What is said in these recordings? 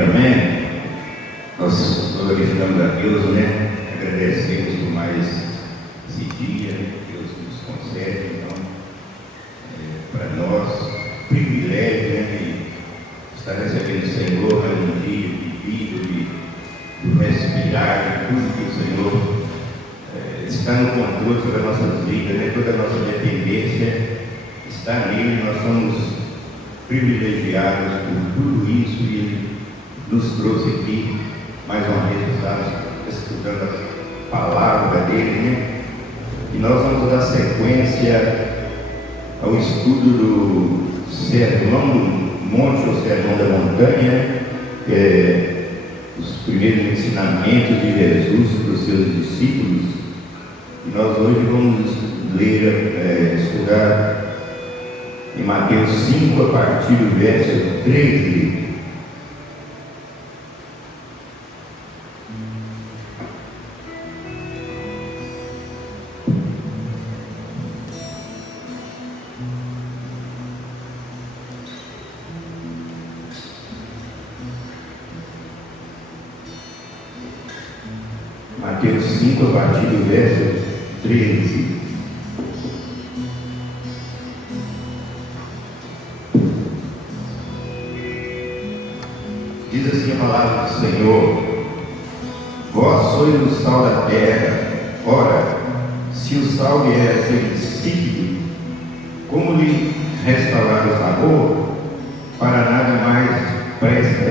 Primeiramente, nós glorificamos a Deus, né? Agradecemos por mais esse dia que Deus nos concede, então, para nós, privilégio, né, de estar recebendo o Senhor mais um dia de vida, de respirar, de tudo que o Senhor está no controle sobre as nossas vidas, né? Toda a nossa dependência está nele. Nós somos privilegiados por tudo isso e Ele nos trouxe aqui mais uma vez, estamos escutando a palavra dele, né? E nós vamos dar sequência ao estudo do Sermão do Monte ou Sermão da Montanha, que é os primeiros ensinamentos de Jesus para os seus discípulos. E nós hoje vamos ler, estudar em Mateus 5, a partir do verso 13. Mateus 5, a partir do verso 13. Diz assim a palavra do Senhor: vós sois o sal da terra. Ora, se o sal vier a ser insípido, como lhe restaurar o sabor? Para nada mais presta,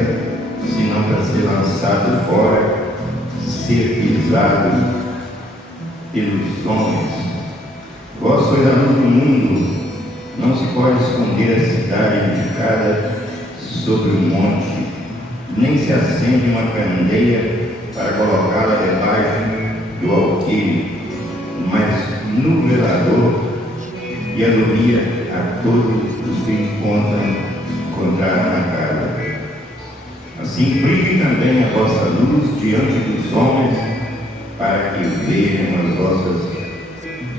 senão para ser lançado fora, ser pisado pelos homens. Vós sois a luz do mundo. Não se pode esconder a cidade edificada sobre o monte, nem se acende uma candeia para colocá-la debaixo do alqueire, mas no velador, e alumia a todos os que encontraram na casa. Assim brilhe também a vossa luz diante dos homens, para que vejam as vossas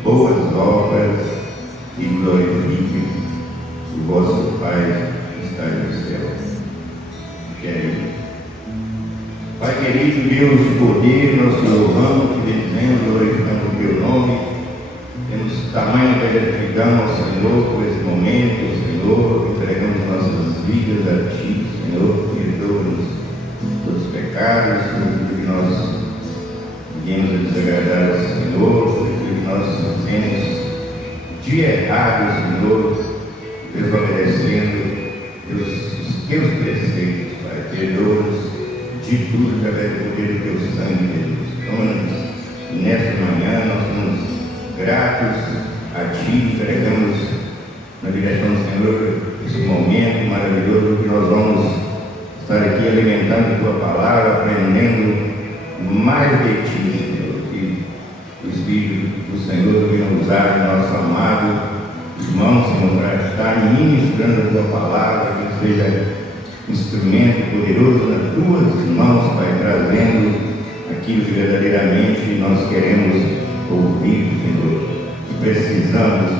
boas obras e glorifiquem o vosso Pai que está no céu. Querido Pai querido, Deus de poder, nós te louvamos, te bendizemos, glorificamos o teu nome. Temos tamanha gratidão ao Senhor por esse momento, Senhor. Entregamos nossas vidas a ti, Senhor. Perdoa-nos todos os pecados, tudo que nós viemos a desagradar ao Senhor, tudo que nós fazemos de errado, Senhor, desobedecendo os teus preceitos, Pai. Perdoa-nos de tudo através do poder do teu sangue, Jesus. Então, nesta manhã, nós somos gratos a ti, entregamos na direção do Senhor esse momento maravilhoso que nós vamos estar aqui alimentando a tua palavra, aprendendo mais de ti, Senhor. Que o Espírito do Senhor venha usar o nosso amado irmão, Senhor, para estar ministrando a tua palavra, que seja instrumento poderoso nas tuas mãos, Pai, trazendo aquilo que verdadeiramente nós queremos ouvir, Senhor. E precisamos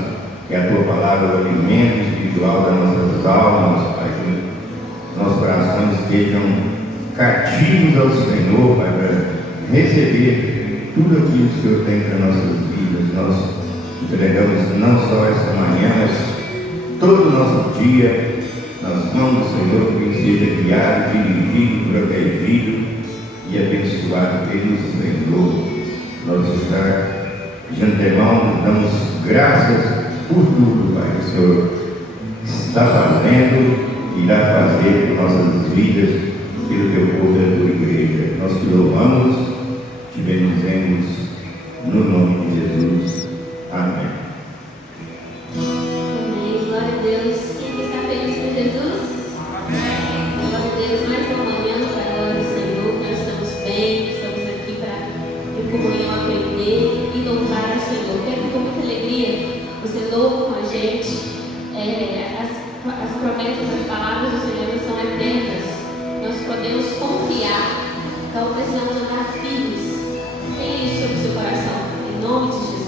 que a tua palavra, o alimento espiritual das nossas almas, Pai, que nossos corações estejam cativos ao Senhor, Pai, para receber tudo aquilo que o Senhor tem para nossas vidas. Nós entregamos não só esta manhã, mas todo o nosso dia nas mãos do Senhor, que seja guiado, dirigido, protegido e abençoado pelo Senhor. Nós de antemão damos graças por tudo, Pai, que o Senhor está fazendo e irá fazer por nossas vidas, pelo teu povo e a tua igreja. Nós te louvamos, te bendizemos, no nome de Jesus. Amém. Amém. Glória a Deus. Quem está feliz com Jesus? Amém. Glória a Deus. Mais uma manhã para a glória do Senhor. Nós estamos bem, estamos aqui para, em comunhão, aprender e louvar o Senhor. Quero que com muita alegria você louve com a gente. As promessas, as palavras do Senhor são eternas. Nós podemos confiar. Então precisamos andar firmes. Tenha isso sobre o seu coração. Em nome de Jesus.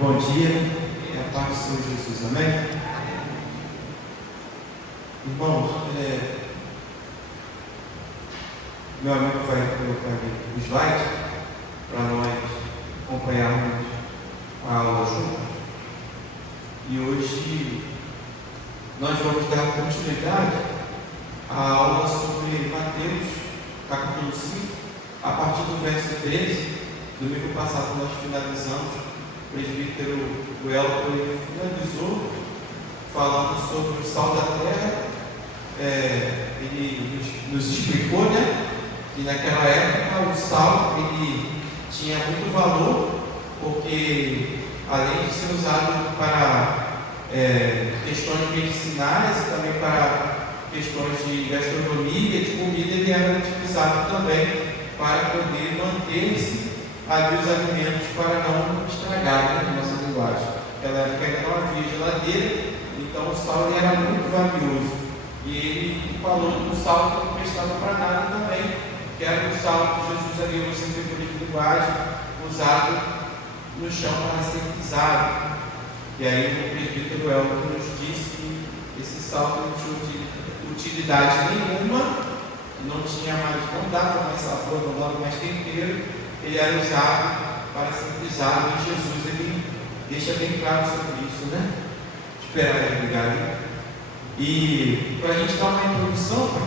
Bom dia e a paz do Senhor Jesus, amém? Irmãos, meu amigo vai colocar aqui o slide para nós acompanharmos a aula juntos. E hoje nós vamos dar continuidade à aula sobre Mateus, capítulo 5, a partir do verso 13. Domingo passado nós finalizamos, o presbítero Welton finalizou falando sobre o sal da terra. Ele nos explicou, né, que naquela época o sal ele tinha muito valor, porque além de ser usado para questões medicinais e também para questões de gastronomia, de comida, ele era utilizado também para poder manter-se ali os alimentos para não estragar, né, na nossa linguagem. Naquela época ainda não havia geladeira, então o sal ele era muito valioso. E ele falou que o sal que não prestava para nada também, que era o sal que Jesus havia usado em figura de linguagem, usado no chão para ser pisado. E aí o presbítero Elton nos disse que esse sal não tinha utilidade nenhuma, não tinha mais, não dava mais sabor, não dava mais tempero. Ele era usado para ser pisado, e Jesus ele deixa bem claro sobre isso, né? Esperar ele ligar ali. E para a gente dar uma introdução, para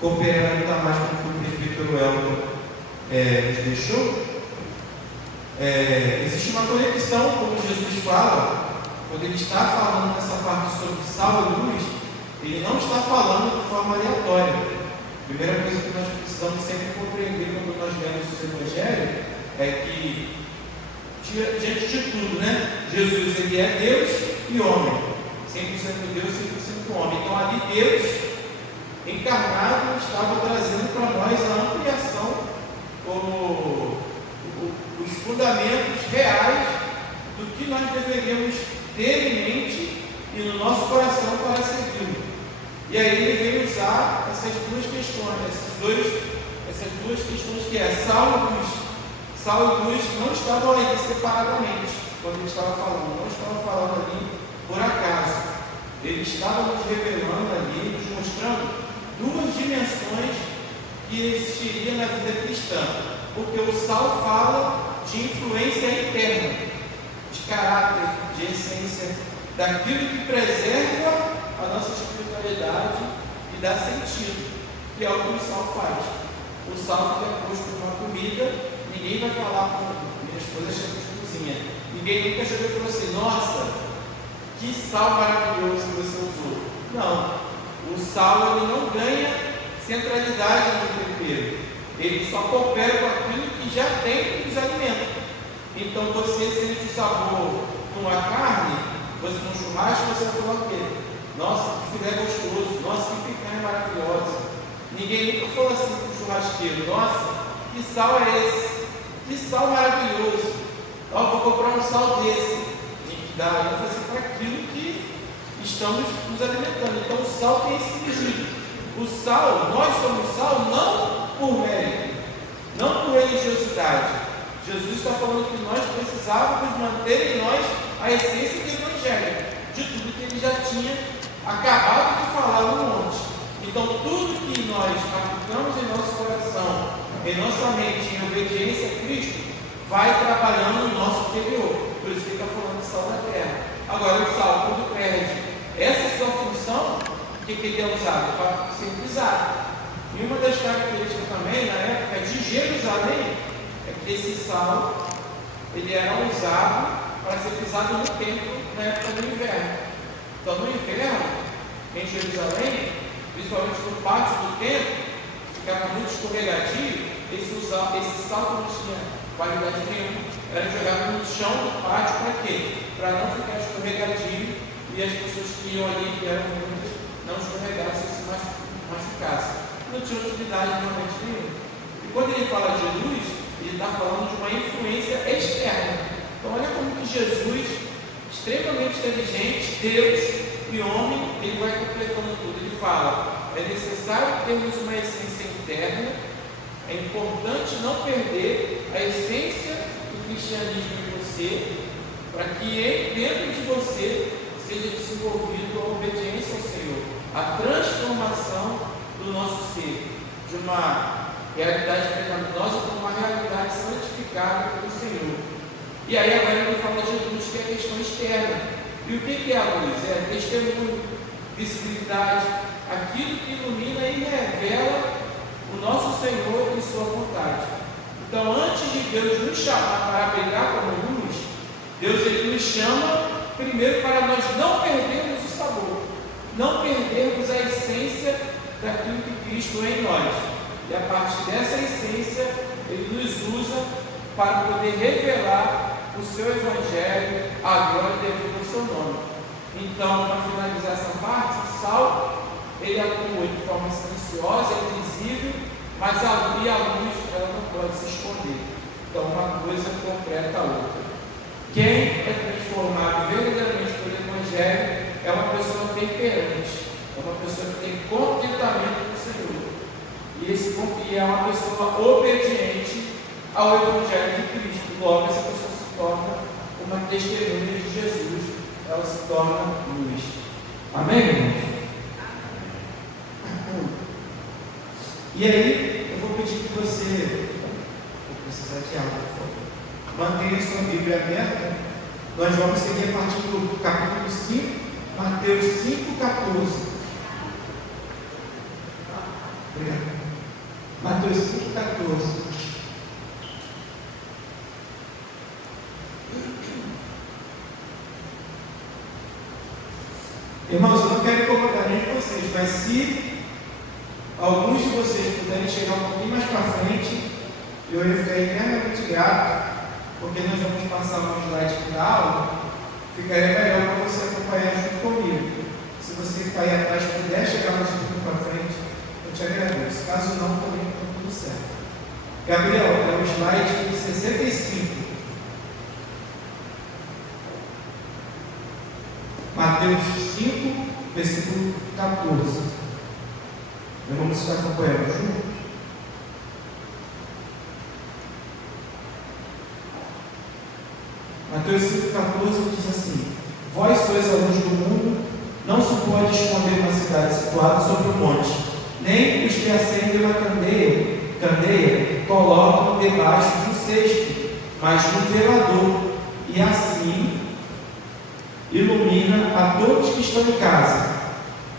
cooperar ainda mais com o que o presbítero Elton nos deixou, existe uma conexão, como Jesus fala, quando ele está falando nessa parte sobre sal e luz, ele não está falando de forma aleatória. A primeira coisa que nós precisamos sempre compreender quando nós lemos o Evangelho é que, diante de tudo, né, Jesus ele é Deus e homem, 100% Deus e 100% homem. Então ali Deus encarnado estava trazendo para nós a ampliação, os fundamentos reais do que nós deveríamos ter em mente e no nosso coração para segui-lo. E aí ele veio usar essas duas questões, essas duas questões que é sal e luz. Sal e luz não estavam ali separadamente, quando ele estava falando, não estava falando ali por acaso. Ele estava nos revelando ali, nos mostrando duas dimensões que existiriam na vida cristã. Porque o sal fala de influência interna, de caráter, de essência, daquilo que preserva a nossa espiritualidade e dá sentido, que é o que o sal faz. O sal que é posto numa comida, ninguém vai falar com minha esposa chega de cozinha. Ninguém nunca chegou e falou assim: nossa, que sal maravilhoso que você usou. Não, o sal ele não ganha centralidade no tempero, ele só coopera com aquilo que já tem nos alimentos. Então você sente o sabor com a carne, você no churrasco, você vai falar o quê? Nossa, que filé gostoso, nossa, que picanha maravilhosa. Ninguém nunca falou assim para o churrasqueiro: nossa, que sal é esse? Que sal maravilhoso. Ó, vou comprar um sal desse. A gente dá ênfase para aquilo que estamos nos alimentando. Então o sal tem esse sentido. O sal, nós somos sal não por mérito, não por religiosidade. Jesus está falando que nós precisávamos manter em nós a essência do Evangelho, de tudo que ele já tinha acabado de falar no monte. Então tudo que nós aplicamos em nosso coração, em nossa mente, em obediência a Cristo, vai trabalhando no nosso interior. Por isso que ele está falando de sal da terra. Agora o sal, quando perde essa sua função, o que ele é usado? Para ser pisado. E uma das características também, na época de Jerusalém, é que esse sal ele era usado para ser pisado no templo na época do inverno. Então no inverno, em Jerusalém, principalmente no pátio do templo, ficava muito escorregadio. Esse sal que não tinha validade nenhuma, era jogado no chão do pátio para quê? Para não ficar escorregadio e as pessoas que iam ali, que eram muitas, não escorregassem e se machucassem. Não tinha utilidade realmente nenhuma. E quando ele fala de luz, ele está falando de uma influência externa. Então olha como que Jesus, extremamente inteligente, Deus e homem, ele vai completando tudo. Ele fala: é necessário termos uma essência interna, é importante não perder a essência do cristianismo em você, para que dentro de você seja desenvolvido a obediência ao Senhor, a transformação do nosso ser, de uma realidade pecaminosa para uma realidade santificada pelo Senhor. E aí agora ele fala de luz, que é a questão externa. E o que é a luz? É testemunho, visibilidade, aquilo que ilumina e revela o nosso Senhor e sua vontade. Então, antes de Deus nos chamar para brilhar como luz, Deus ele nos chama primeiro para nós não perdermos o sabor, não perdermos a essência daquilo que Cristo é em nós. E a partir dessa essência, ele nos usa para poder revelar o seu Evangelho, a glória devido ao seu nome. Então, para finalizar essa parte, o sal, ele atua de forma silenciosa, é visível, mas a luz ela não pode se esconder. Então, uma coisa completa a outra. Quem é transformado verdadeiramente pelo Evangelho é uma pessoa temperante, é uma pessoa que tem contentamento com o Senhor. E é uma pessoa obediente ao Evangelho de Cristo. Logo, essa pessoa se torna uma testemunha de Jesus, ela se torna luz. Amém, irmãos? E aí, eu vou pedir que você, vou precisar de água, por favor, mantenha sua Bíblia aberta. Nós vamos seguir a partir do capítulo 5, Mateus 5,14. Obrigado. Mateus 5,14. Irmãos, eu não quero incomodar nem vocês, mas se alguns de vocês puderem chegar um pouquinho mais para frente, eu ia ficar eternamente grato, porque nós vamos passar um slide aqui da aula, ficaria melhor para você acompanhar junto comigo. Se você que está aí atrás puder chegar mais um pouquinho para frente, eu te agradeço. Caso não, também está tudo certo. Gabriel, é o slide 65. Mateus 5, versículo 14. Vamos estar acompanhando juntos? Mateus 5,14 diz assim: Vós sois a luz do mundo, não se pode esconder uma cidade situada sobre um monte, nem os que acendem uma candeia colocam debaixo de um cesto, mas no velador, e assim ilumina a todos que estão em casa.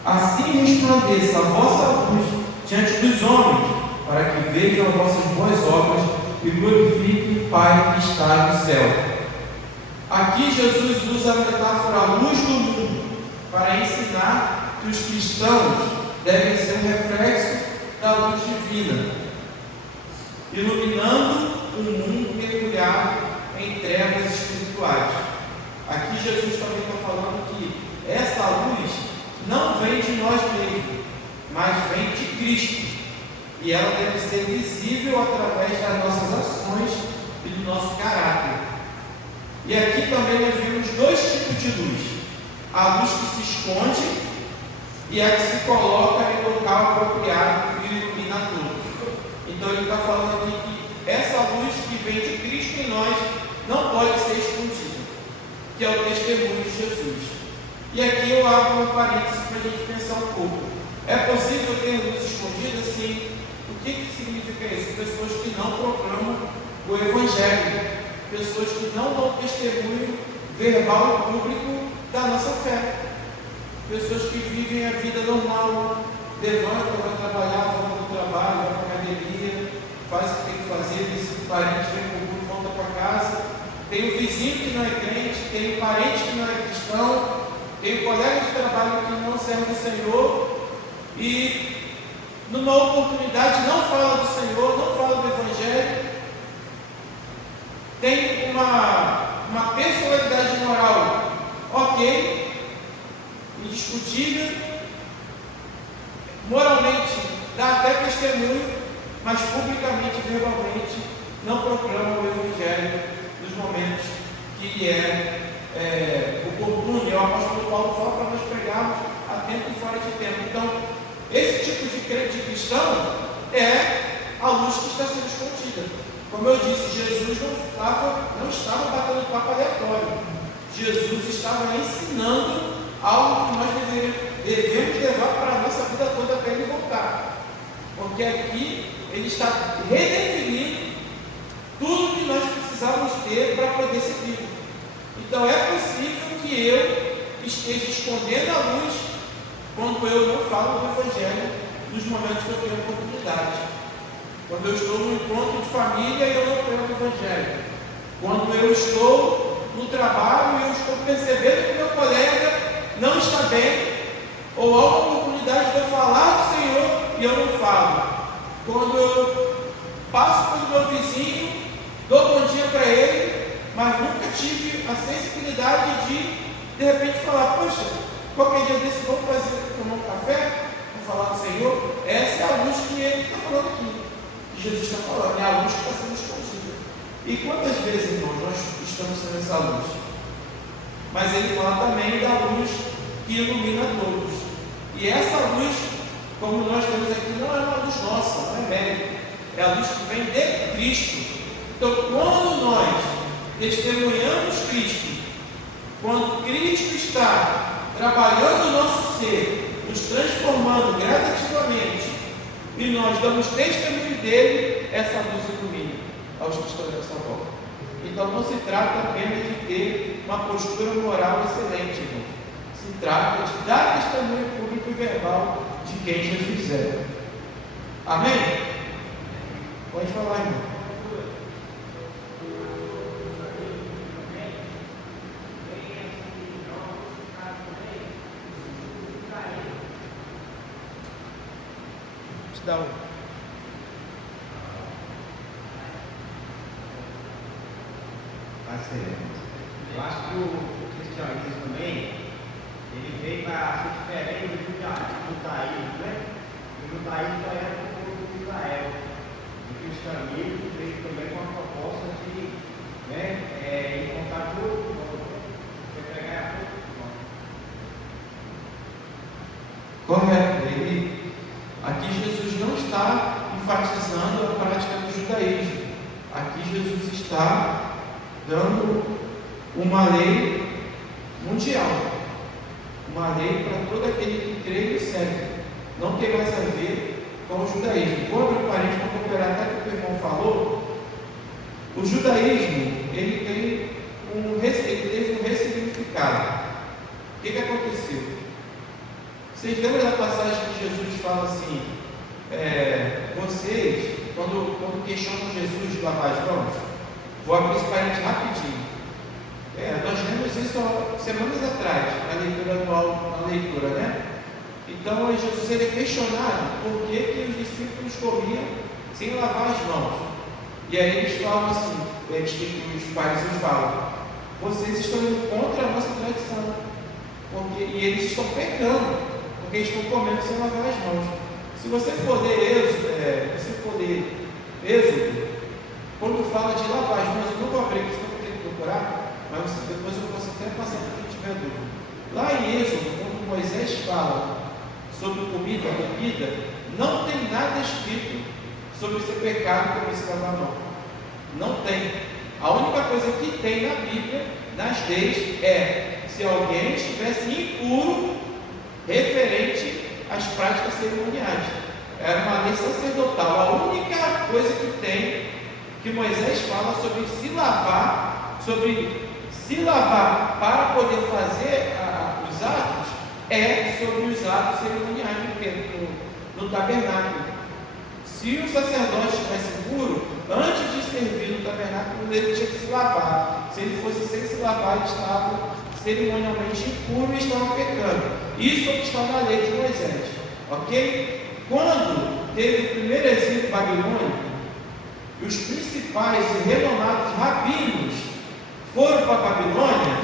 Assim resplandeça a vossa luz diante dos homens, para que vejam as vossas boas obras e glorifiquem o Pai que está no céu. Aqui Jesus usa a metáfora luz do mundo para ensinar que os cristãos devem ser um reflexo da luz divina, iluminando um mundo mergulhado em trevas espirituais. Aqui Jesus também está falando que essa luz não vem de nós mesmos, mas vem de Cristo, e ela deve ser visível através das nossas ações e do nosso caráter. E aqui também nós vemos dois tipos de luz: a luz que se esconde e a que se coloca em local apropriado e ilumina todos. Então ele está falando aqui que essa luz que vem de Cristo em nós não pode ser escondida, que é o testemunho de Jesus. E aqui eu abro um parênteses para a gente pensar um pouco. É possível ter luz escondida? Sim. O que significa isso? Pessoas que não proclamam o Evangelho, pessoas que não dão testemunho verbal e público da nossa fé, pessoas que vivem a vida normal, levantam, vai trabalhar, vão para o trabalho, vai para a academia, faz o que tem que fazer, visita o parente, vem para o culto, volta para casa. Tem um vizinho que não é crente, tem um parente que não é cristão, tem um colega de trabalho que não serve o Senhor e numa oportunidade não fala do Senhor, não fala do Evangelho, tem uma personalidade moral ok, indiscutível, moralmente dá até testemunho, mas publicamente, verbalmente, não proclama o Evangelho nos momentos que é oportuno. E o apóstolo Paulo fala para nós pregarmos a tempo e fora de tempo. Então, esse tipo de crente cristão é a luz que está sendo escondida. Como eu disse, Jesus não estava batendo papo aleatório. Jesus estava ensinando algo que nós devemos levar para a nossa vida toda até ele voltar. Porque aqui ele está redefinindo tudo que nós precisamos ter para poder seguir. Então é possível que eu esteja escondendo a luz quando eu não falo do Evangelho nos momentos que eu tenho oportunidade. Quando eu estou no encontro de família e eu não prego o Evangelho. Quando eu estou no trabalho e eu estou percebendo que meu colega não está bem, ou há uma oportunidade de eu falar do Senhor e eu não falo. Quando eu passo pelo meu vizinho, dou bom dia para ele, mas nunca tive a sensibilidade de repente falar, poxa, qualquer dia desse vamos tomar um café, vamos falar do Senhor. Essa é a luz que ele está falando aqui, que Jesus está falando, é a luz que está sendo escondida. E quantas vezes, irmãos, nós estamos sendo essa luz? Mas ele fala também da luz que ilumina todos. E essa luz, como nós temos aqui, não é uma luz nossa, não é mérito, é a luz que vem de Cristo. Então, quando nós testemunhamos Cristo, quando Cristo está trabalhando o nosso ser, nos transformando gradativamente, e nós damos testemunho dele, essa luz ilumina aos que estão à nossa volta. Então não se trata apenas de ter uma postura moral excelente, irmão. Se trata de dar testemunho público e verbal de quem Jesus é. Amém? Pode falar, irmão. Dá um. Eu acho que o cristianismo também, ele veio para ser diferente do judaísmo, né? O judaísmo só era para o povo de Israel. O cristianismo veio também com a proposta de encontrar todo mundo, você pegar todo mundo. Correto. Aqui Jesus não está enfatizando a prática do judaísmo. Aqui Jesus está dando uma lei mundial, uma lei para todo aquele que crê e segue. Não tem mais a ver com o judaísmo. Vou abrir um parênteses para cooperar até que o irmão falou. O judaísmo ele teve um ressignificado. O que aconteceu? Vocês lembram da passagem que Jesus fala assim, vocês, quando questionam Jesus de lavar as mãos, vou abrir esse parênteses rapidinho. Nós lemos isso semanas atrás, na leitura anual, né? Então, Jesus ele é questionado por que os discípulos comiam sem lavar as mãos. E aí eles falam assim, os fariseus falam, vocês estão indo contra a nossa tradição, e eles estão pecando, porque eles estão comendo sem lavar as mãos. Se você for ler Êxodo, quando fala de lavar as mãos, eu não vou abrir aqui, senão eu vou ter que procurar, mas depois eu posso até passar para quem tiver dúvida. Lá em Êxodo, quando Moisés fala sobre comida e bebida, não tem nada escrito sobre ser pecado comer sem lavar a mão. Não tem. A única coisa que tem na Bíblia, nas leis, é se alguém estivesse impuro referente às práticas cerimoniais. Era uma lei sacerdotal. A única coisa que tem, que Moisés fala sobre se lavar para poder fazer os atos, é sobre os atos cerimoniais no tabernáculo. Se o sacerdote estivesse impuro, antes de servir no tabernáculo, ele tinha que se lavar. Se ele fosse sem se lavar, ele estava cerimonialmente impuro e estava pecando. Isso é o que está na lei de Moisés. Ok? Quando teve o primeiro exílio babilônico, os principais e renomados rabinos foram para a Babilônia,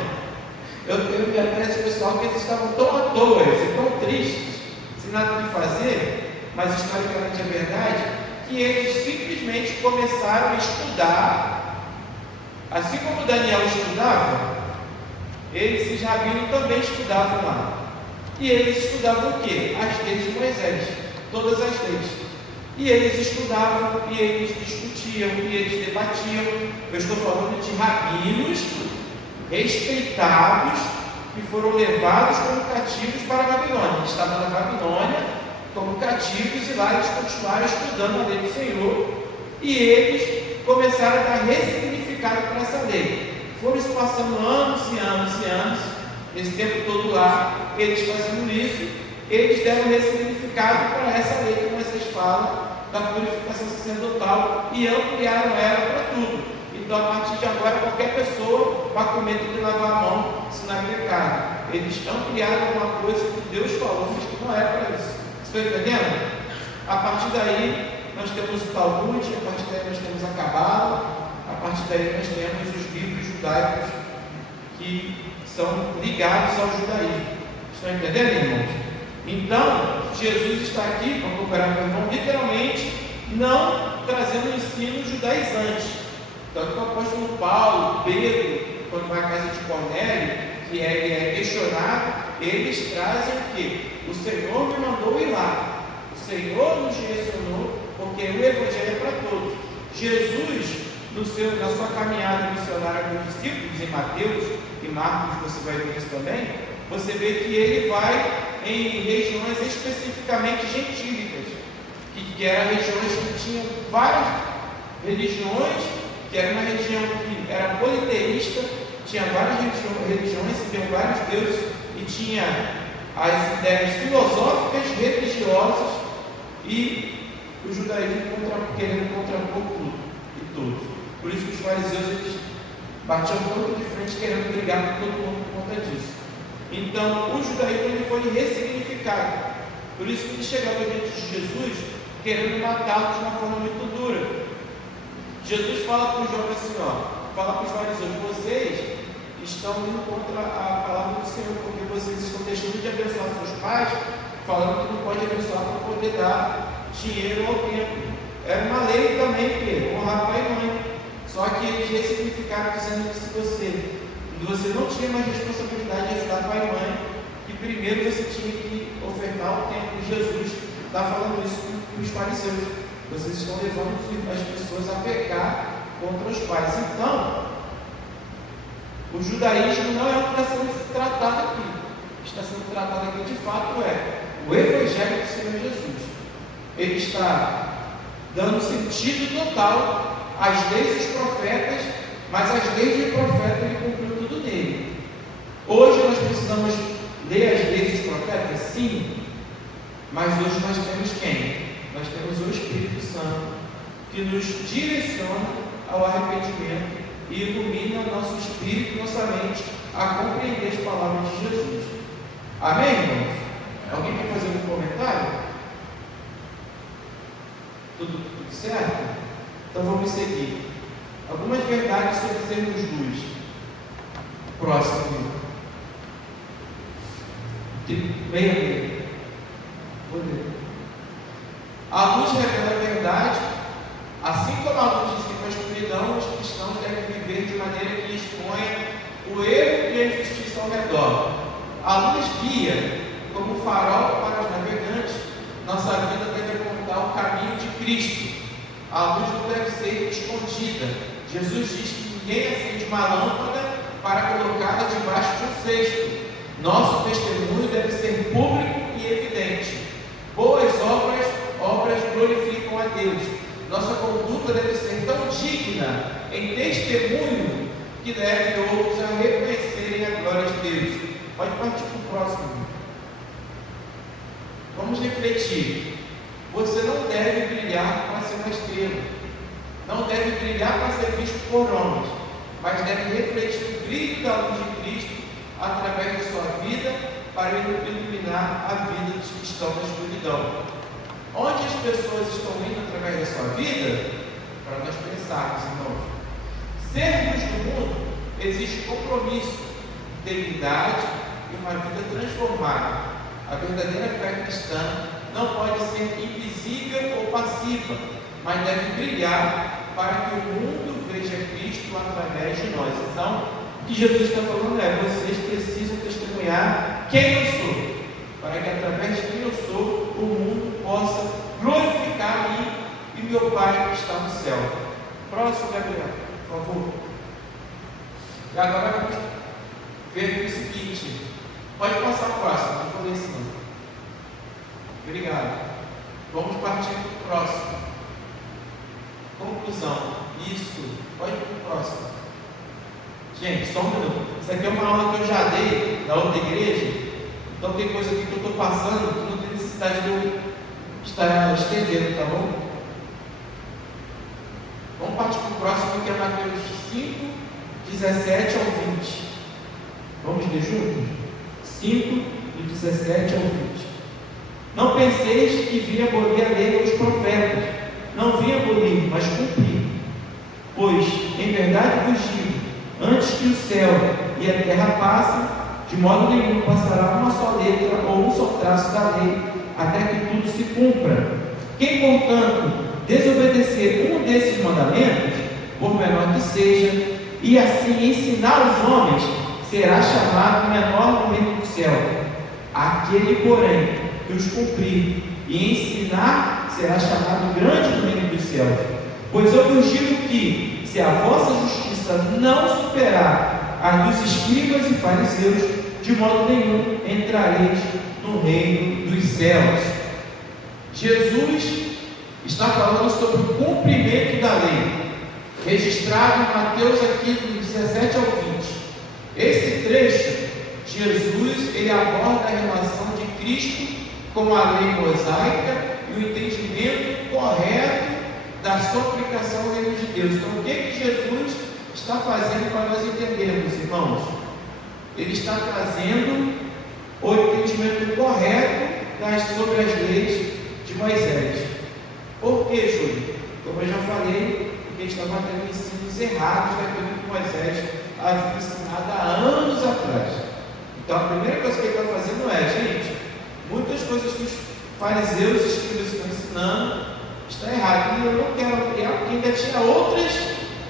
eu me aprecio pessoal que eles estavam tão à toa, e tão tristes, sem nada de fazer, mas historicamente é verdade, que eles simplesmente começaram a estudar, assim como Daniel estudava, esses rabinos também estudavam lá. E eles estudavam o quê? As leis de Moisés, todas as leis. E eles estudavam, e eles discutiam, e eles debatiam. Eu estou falando de rabinos respeitados que foram levados como cativos para a Babilônia. Eles estavam na Babilônia como cativos e lá eles continuaram estudando a lei do Senhor e eles começaram a dar ressignificado para essa lei. Foram se passando anos e anos e anos, esse tempo todo lá, eles fazendo isso, eles deram ressignificado para essa lei que Moisés fala, da purificação sacerdotal, e ampliaram ela para tudo. Então, a partir de agora, qualquer pessoa vai comer tem que lavar a mão, se não é pecado. Eles ampliaram uma coisa que Deus falou, mas que não era para isso. Vocês estão entendendo? A partir daí, nós temos o Talmud, a partir daí nós temos a Cabala, a partir daí nós temos os livros judaicos que são ligados ao judaísmo. Estão entendendo, irmãos? Então, Jesus está aqui, para cooperar com o irmão, literalmente não trazendo um ensino judaizante. Tanto que o apóstolo Paulo, Pedro, quando vai à casa de Cornélio, que é questionado, eles trazem o quê? O Senhor me mandou ir lá. O Senhor nos direcionou, porque o Evangelho é para todos. Jesus, na sua caminhada missionária com os discípulos, em Mateus e Marcos, você vai ver isso também, você vê que ele vai em regiões especificamente gentílicas, que eram regiões que tinham várias religiões, que era uma região que era politeísta, tinha várias religiões, se deu vários deuses, e tinha as ideias filosóficas, religiosas, e o judaísmo querendo contrapor tudo e todos. Por isso que os fariseus eles batiam tanto de frente querendo brigar com todo mundo por conta disso. Então, o judaísmo ele foi ressignificado. Por isso que eles chegavam diante de Jesus querendo matá-lo de uma forma muito dura. Jesus fala para os jovens assim, fala para os fariseus, vocês estão indo contra a palavra do Senhor, porque vocês estão deixando de abençoar seus pais, falando que não pode abençoar para poder dar dinheiro ao templo. Era uma lei também que honrar pai e mãe. Só que eles ressignificaram dizendo que se você não tinha mais responsabilidade de ajudar pai e mãe, que primeiro você tinha que ofertar o templo. Jesus está falando isso para os fariseus. Vocês estão levando as pessoas a pecar contra os pais. Então, o judaísmo não é o que está sendo tratado aqui. O que está sendo tratado aqui de fato é o Evangelho do Senhor Jesus. Ele está dando sentido total às leis dos profetas, mas as leis do profeta ele cumpriu tudo nele. Hoje nós precisamos ler as leis dos profetas? Sim. Mas hoje nós temos quem? Nós temos o Espírito Santo, que nos direciona ao arrependimento e ilumina nosso espírito e nossa mente a compreender as palavras de Jesus. Amém, irmãos? Alguém quer fazer algum comentário? Tudo certo? Então vamos seguir. Algumas verdades sobre sermos luz. Próximo. Meia. A luz revela a verdade, assim como a luz dissipa a escuridão, os cristãos devem viver de maneira que exponha o erro e a injustiça ao redor. A luz guia como farol para os navegantes. Nossa vida deve apontar o caminho de Cristo. A luz não deve ser escondida. Jesus diz que ninguém acende uma lâmpada para colocá-la debaixo de um cesto. Nosso testemunho deve ser público e evidente. Boas obras glorificam a Deus. Nossa conduta deve ser tão digna em testemunho que leve outros a reconhecerem a glória de Deus. Pode partir para o próximo. Vamos refletir. Você não deve brilhar para ser uma estrela. Não deve brilhar para ser visto por homens, mas deve refletir o brilho da luz de Cristo através da sua vida para iluminar a vida dos que estão na escuridão. Onde as pessoas estão indo através da sua vida? Para nós pensarmos, irmãos. Ser luz do mundo exige compromisso, integridade e uma vida transformada. A verdadeira fé cristã não pode ser invisível ou passiva, mas deve brilhar para que o mundo veja Cristo através de nós. Então, o que Jesus está falando é: vocês precisam testemunhar quem eu sou, para que através de quem eu sou, o mundo possa glorificar a mim e meu Pai que está no céu. Próximo, Gabriel, por favor. E agora vamos ver aqui o seguinte. Pode passar o próximo, não estou ensinando. Obrigado. Vamos partir para o próximo. Conclusão. Isso. Pode ir para o próximo. Gente, só um minuto. Isso aqui é uma aula que eu já dei na outra igreja. Então tem coisa aqui que eu estou passando que não tem necessidade de eu estar estendendo, tá bom? Vamos partir para o próximo, que é Mateus 5, 17 ao 20. Vamos ler juntos? 5, do 17 ao 20. Não penseis que vim abolir a lei ou os profetas. Não vim abolir, mas cumprir. Pois, em verdade vos digo, antes que o céu e a terra passem, de modo nenhum passará uma só letra ou um só traço da lei, até que tudo se cumpra. Quem, contanto, desobedecer um desses mandamentos, por menor que seja, e assim ensinar os homens, será chamado menor no reino do céu. Aquele, porém, que os cumprir e ensinar, será chamado grande no reino do céu. Pois eu vos digo que, se a vossa justiça não superar a dos escribas e fariseus, de modo nenhum entrareis no reino dos céus. Jesus está falando sobre o cumprimento da lei, registrado em Mateus aqui do 17 ao 20. Esse trecho, Jesus, ele aborda a relação de Cristo com a lei mosaica e o entendimento correto da sua aplicação ao reino de Deus. Então, o que Jesus está fazendo para nós entendermos, irmãos? Ele está trazendo o entendimento correto sobre as leis de Moisés. Por que, Júlio? Como eu já falei, porque a gente estava tendo ensinos errados daquilo que Moisés havia ensinado há anos atrás. Então, a primeira coisa que ele está fazendo é, gente, muitas coisas que os fariseus e escribas estão ensinando está errado. E eu não quero ampliar, porque ainda tinha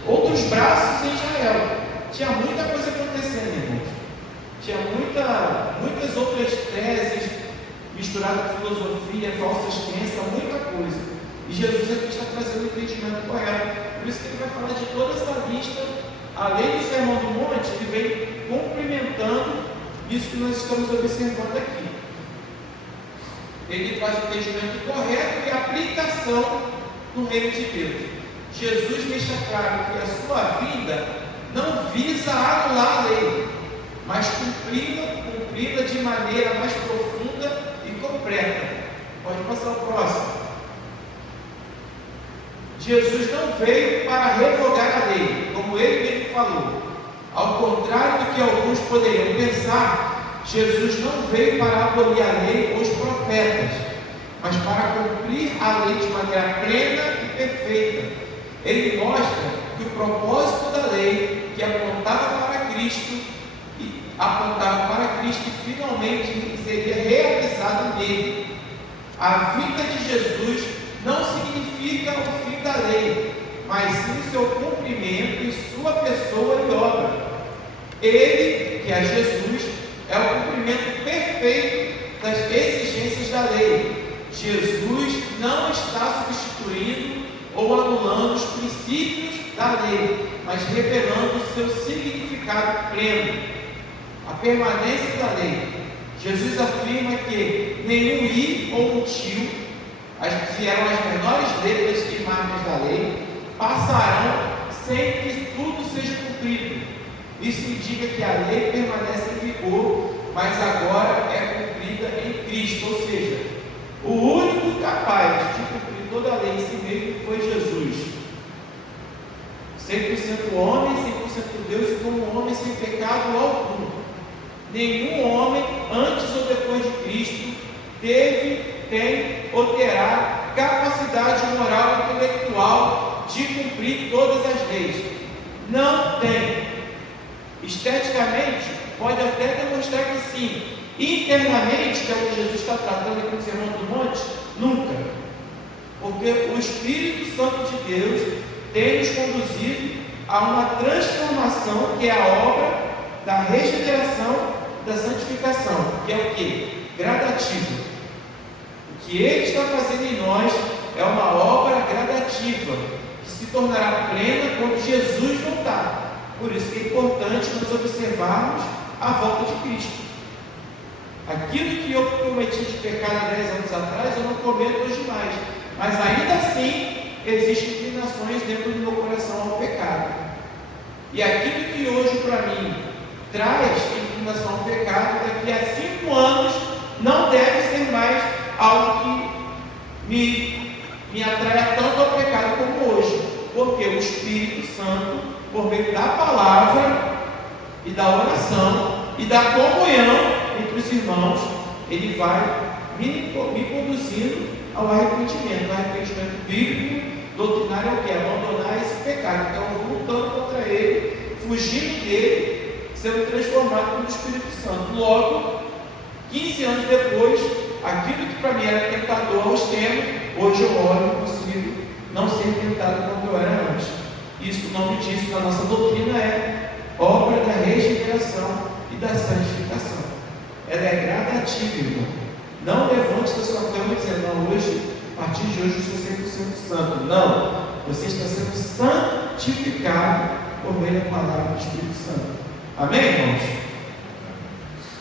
outros braços em Israel. Tinha muita coisa acontecendo, irmãos. Tinha muitas outras teses misturadas com filosofia, falsas crenças, muita coisa. E Jesus aqui está trazendo o entendimento correto. Por isso que ele vai falar de toda essa lista, além do Sermão do Monte, ele vem complementando isso que nós estamos observando aqui. Ele traz o entendimento correto e a aplicação no reino de Deus. Jesus deixa claro que a sua vida não visa anular a lei, mas cumpri-la de maneira mais profunda e completa. Pode passar o próximo. Jesus não veio para revogar a lei, como ele mesmo falou. Ao contrário do que alguns poderiam pensar, Jesus não veio para abolir a lei ou os profetas, mas para cumprir a lei de maneira plena e perfeita. Ele mostra que o propósito da lei, que apontava para Cristo e finalmente seria realizado nele. A vida de Jesus não significa o fim da lei, mas sim o seu cumprimento em sua pessoa e obra. Ele, que é Jesus, é o cumprimento perfeito das exigências da lei. Jesus não está substituindo ou anulando os princípios da lei, mas revelando o seu significado pleno. A permanência da lei. Jesus afirma que nenhum i ou um tio, que eram as menores letras e marcas da lei, passarão sem que tudo seja cumprido. Isso indica que a lei permanece em vigor, mas agora é cumprida em Cristo. Ou seja, o único capaz de cumprir toda a lei em si mesmo foi Jesus. 100% homem, 100% Deus, e como homem sem pecado algum. Nenhum homem, antes ou depois de Cristo, tem ou terá capacidade moral e intelectual de cumprir todas as leis. Não tem. Esteticamente, pode até demonstrar que sim. Internamente, que é o que Jesus está tratando aqui no Sermão do Monte, nunca. Porque o Espírito Santo de Deus tem nos conduzido a uma transformação, que é a obra da regeneração, da santificação, que é o que? Gradativo. O que Ele está fazendo em nós é uma obra gradativa, que se tornará plena quando Jesus voltar. Por isso que é importante nós observarmos a volta de Cristo. Aquilo que eu cometi de pecado há 10 anos atrás, eu não cometo hoje mais. Mas ainda assim, existem inclinações dentro do meu coração ao pecado. E aquilo que hoje para mim traz inclinação ao pecado, daqui a 5 anos, não deve ser mais algo que me atraia tanto ao pecado como hoje. Porque o Espírito Santo, por meio da palavra e da oração e da comunhão entre os irmãos, ele vai me conduzindo ao arrependimento. O arrependimento bíblico, doutrinário, é o que? Abandonar esse pecado. Então, lutando contra ele, fugindo dele, sendo transformado pelo Espírito Santo. Logo, 15 anos depois, aquilo que para mim era tentador ao extremo, hoje eu olho e consigo não ser tentado como eu era antes. Isso, o nome disso na nossa doutrina é obra da regeneração e da santificação. Ela é gradativa, irmão. Não levante da sua cama dizendo, não, hoje, a partir de hoje eu sou 100% santo. Não, você está sendo santificado por meio da palavra do Espírito Santo. Amém, irmãos?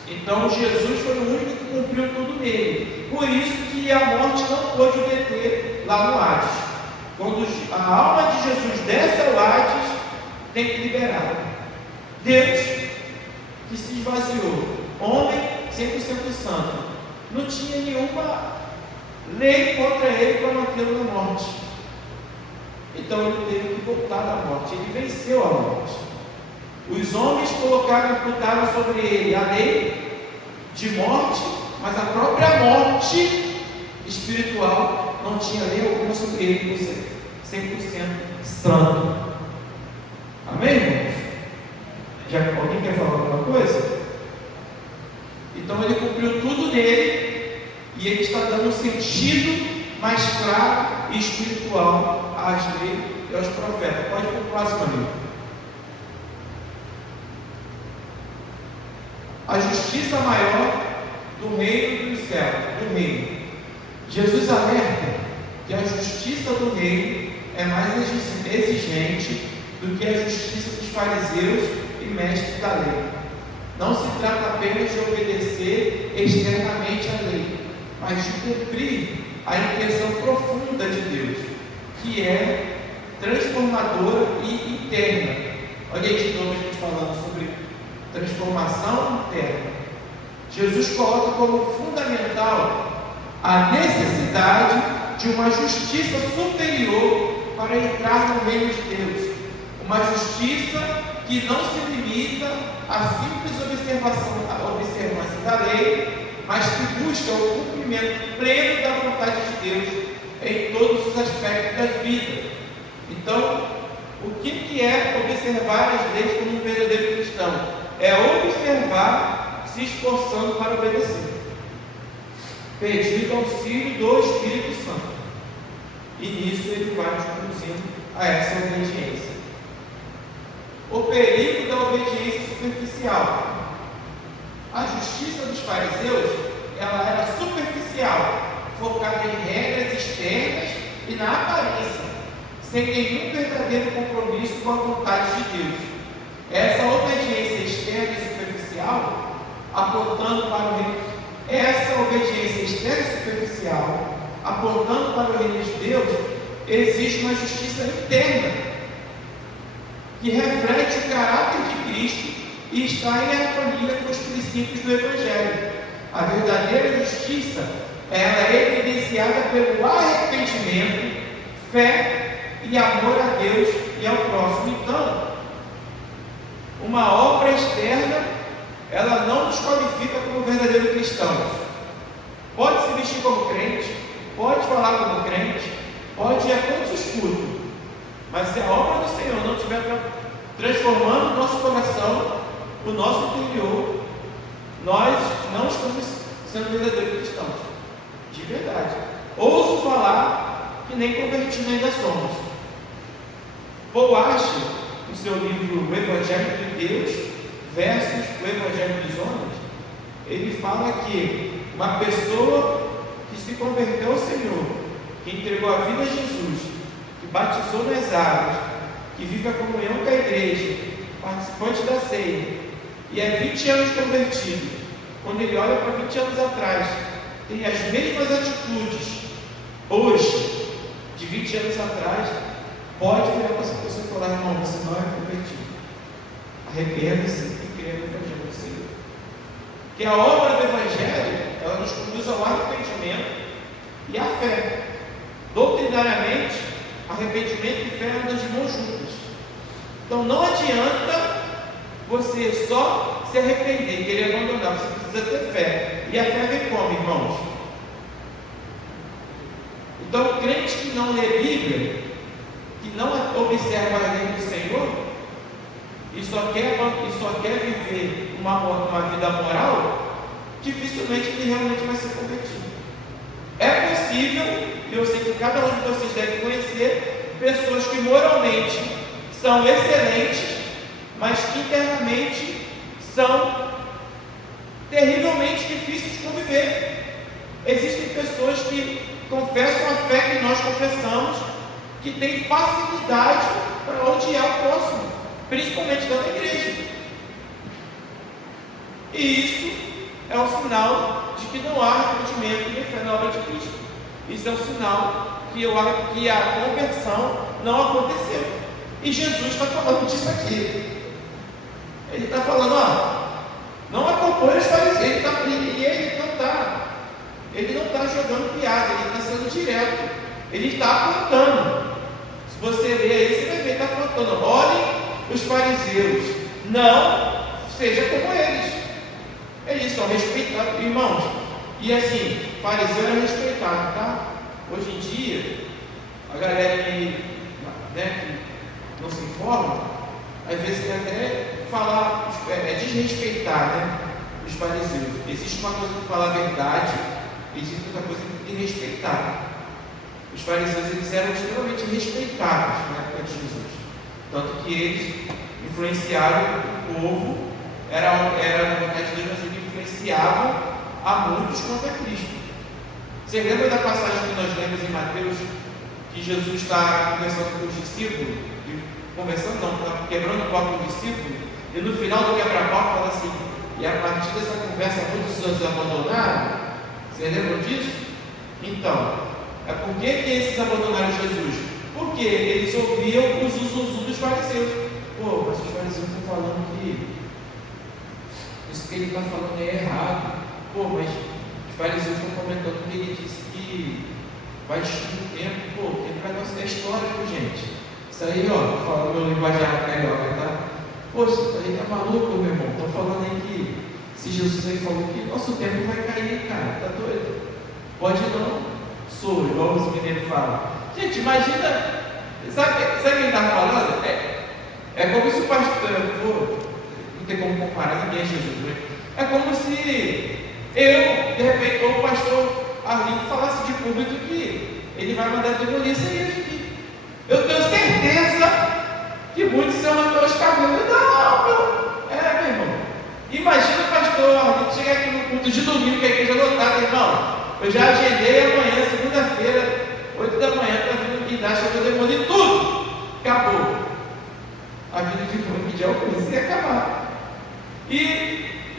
Então Jesus foi o único que cumpriu tudo nele. Por isso que a morte não pôde o deter lá no Hades. Quando a alma de Jesus desce ao Hades, tem que liberar. Deus, que se esvaziou, homem 100% santo, não tinha nenhuma lei contra ele para mantê-lo na morte. Então ele teve que voltar da morte. Ele venceu a morte. Os homens colocaram, imputaram sobre ele a lei de morte, mas a própria morte espiritual não tinha lei alguma sobre ele, por ser 100% santo. Amém, irmãos? Alguém quer falar alguma coisa? Então ele cumpriu tudo nele e ele está dando um sentido mais claro e espiritual às leis e aos profetas. Pode ir para o próximo, amigo. A justiça maior do reino dos céus, do reino. Jesus alerta que a justiça do reino é mais exigente do que a justiça dos fariseus e mestres da lei. Não se trata apenas de obedecer externamente à lei, mas de cumprir a intenção profunda de Deus, que é transformadora e interna. Olha aí de novo a gente falando sobre transformação interna. Jesus coloca como fundamental a necessidade de uma justiça superior para entrar no reino de Deus. Uma justiça que não se limita à simples observância da lei, mas que busca o cumprimento pleno da vontade de Deus em todos os aspectos da vida. Então, o que é observar as leis como um verdadeiro cristão? É observar se esforçando para obedecer, pedindo auxílio do Espírito Santo, e nisso ele vai nos conduzindo a essa obediência. O perigo da obediência superficial. A justiça dos fariseus, ela era superficial, focada em regras externas e na aparência, sem nenhum verdadeiro compromisso com a vontade de Deus. Essa obediência externa e superficial, apontando para o reino, de Deus, existe uma justiça interna que reflete o caráter de Cristo e está em harmonia com os princípios do Evangelho. A verdadeira justiça, ela é evidenciada pelo arrependimento, fé e amor a Deus e ao próximo. Então, uma obra externa, ela não nos qualifica como verdadeiro cristão. Pode se vestir como crente, pode falar como crente, pode ir a todos os cultos, mas se a obra do Senhor não estiver transformando o nosso coração, o nosso interior, nós não estamos sendo verdadeiros cristãos, de verdade. Ouso falar que nem convertidos ainda somos. Paul Washer, no seu livro O Evangelho de Deus versus o Evangelho dos Homens, ele fala que uma pessoa que se converteu ao Senhor, que entregou a vida a Jesus, que batizou nas águas, que vive a comunhão com a igreja, participante da ceia, e é 20 anos convertido, quando ele olha para 20 anos atrás, tem as mesmas atitudes hoje, de 20 anos atrás, pode virar para essa pessoa e falar: irmão, você não é convertido, arrependa-se e creia no Evangelho do Senhor. Que a obra do Evangelho, ela nos conduz ao arrependimento e à fé. Doutrinariamente, arrependimento e fé andam de mãos juntas. Então não adianta você só se arrepender e querer abandonar, você precisa ter fé. E a fé vem como, irmãos? Então o crente que não lê Bíblia, que não observa a lei do Senhor, e só quer viver uma vida moral, dificilmente ele realmente vai ser convertido. É possível, e eu sei que cada um de vocês deve conhecer, pessoas que moralmente são excelentes, mas que internamente são terrivelmente difíceis de conviver. Existem pessoas que confessam a fé que nós confessamos, que têm facilidade para odiar o próximo, principalmente dentro da igreja. E isso é um sinal de que não há arrependimento e fé na obra de Cristo. Isso é um sinal que a conversão não aconteceu. E Jesus está falando disso aqui. Ele está falando, não acompanha os fariseus, ele não está jogando piada, ele está sendo direto, ele está apontando. Se você ler aí, você vai ver, ele está apontando: olhem os fariseus, não seja como eles. Eles são respeitados, irmãos. E assim, fariseu é respeitado, tá? Hoje em dia, a galera que não se informa, às vezes quer até falar, desrespeitar, os fariseus. Existe uma coisa de falar a verdade, existe outra coisa de respeitar. Os fariseus, eles eram extremamente respeitados na época de Jesus, tanto que eles influenciaram o povo, era na vontade de Deus, mas eles influenciavam a muitos contra Cristo. Você lembra da passagem que nós lemos em Mateus, que Jesus está conversando com os discípulos, quebrando o pau com o discípulo, e no final do quebra-pau fala assim: e a partir dessa conversa muitos os abandonaram? Você lembra disso? Então, é por que esses abandonaram Jesus? Porque eles ouviam os zuzu dos fariseus. Pô, mas os fariseus estão falando que isso que ele está falando é errado. Pô, mas os fariseus estão comentando que ele disse que vai destruir o templo. Pô, tem um negócio da história, gente. Isso aí, falando meu linguajar carioca, tá? Poxa, isso aí tá maluco, meu irmão. Estou falando aí que se Jesus aí falou que nosso templo vai cair, cara, tá doido? Pode não, sou, igual os meninos falam. Gente, imagina, sabe o que ele está falando? É como se o pastor, não tem como comparar, ninguém é Jesus, né? É como se eu, de repente, ou o pastor Arlindo falasse de público que ele vai mandar demolir essa igreja aqui. Eu tenho certeza que muitos se arrancam os cabelos. Não, meu irmão. Imagina o pastor Arlindo chegar aqui no culto de domingo, que a igreja lotada, irmão. Eu já agendei amanhã, segunda-feira, 8 da manhã, está vindo o guindaste, eu vou demolir tudo. Acabou. A vida de Alcântara ia acabar. E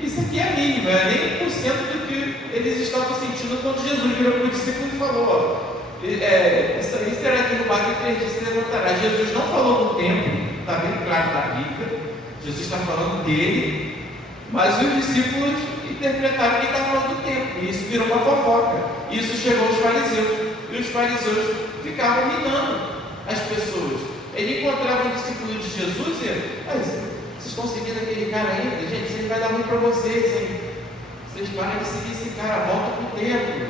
isso aqui é mínimo, é nem 1% do que eles estavam sentindo quando Jesus virou para o discípulo e falou: isso aí será derrubado em 3 dias, se levantará. Jesus não falou do tempo, está bem claro na Bíblia. Jesus está falando dele, mas os discípulos interpretaram que ele está falando do tempo, e isso virou uma fofoca. Isso chegou aos fariseus, e os fariseus ficavam minando as pessoas. Ele encontrava um discípulo de Jesus e vocês estão seguindo aquele cara ainda? Gente, isso aí vai dar ruim para vocês, hein? Vocês param de seguir esse cara, volta para o templo.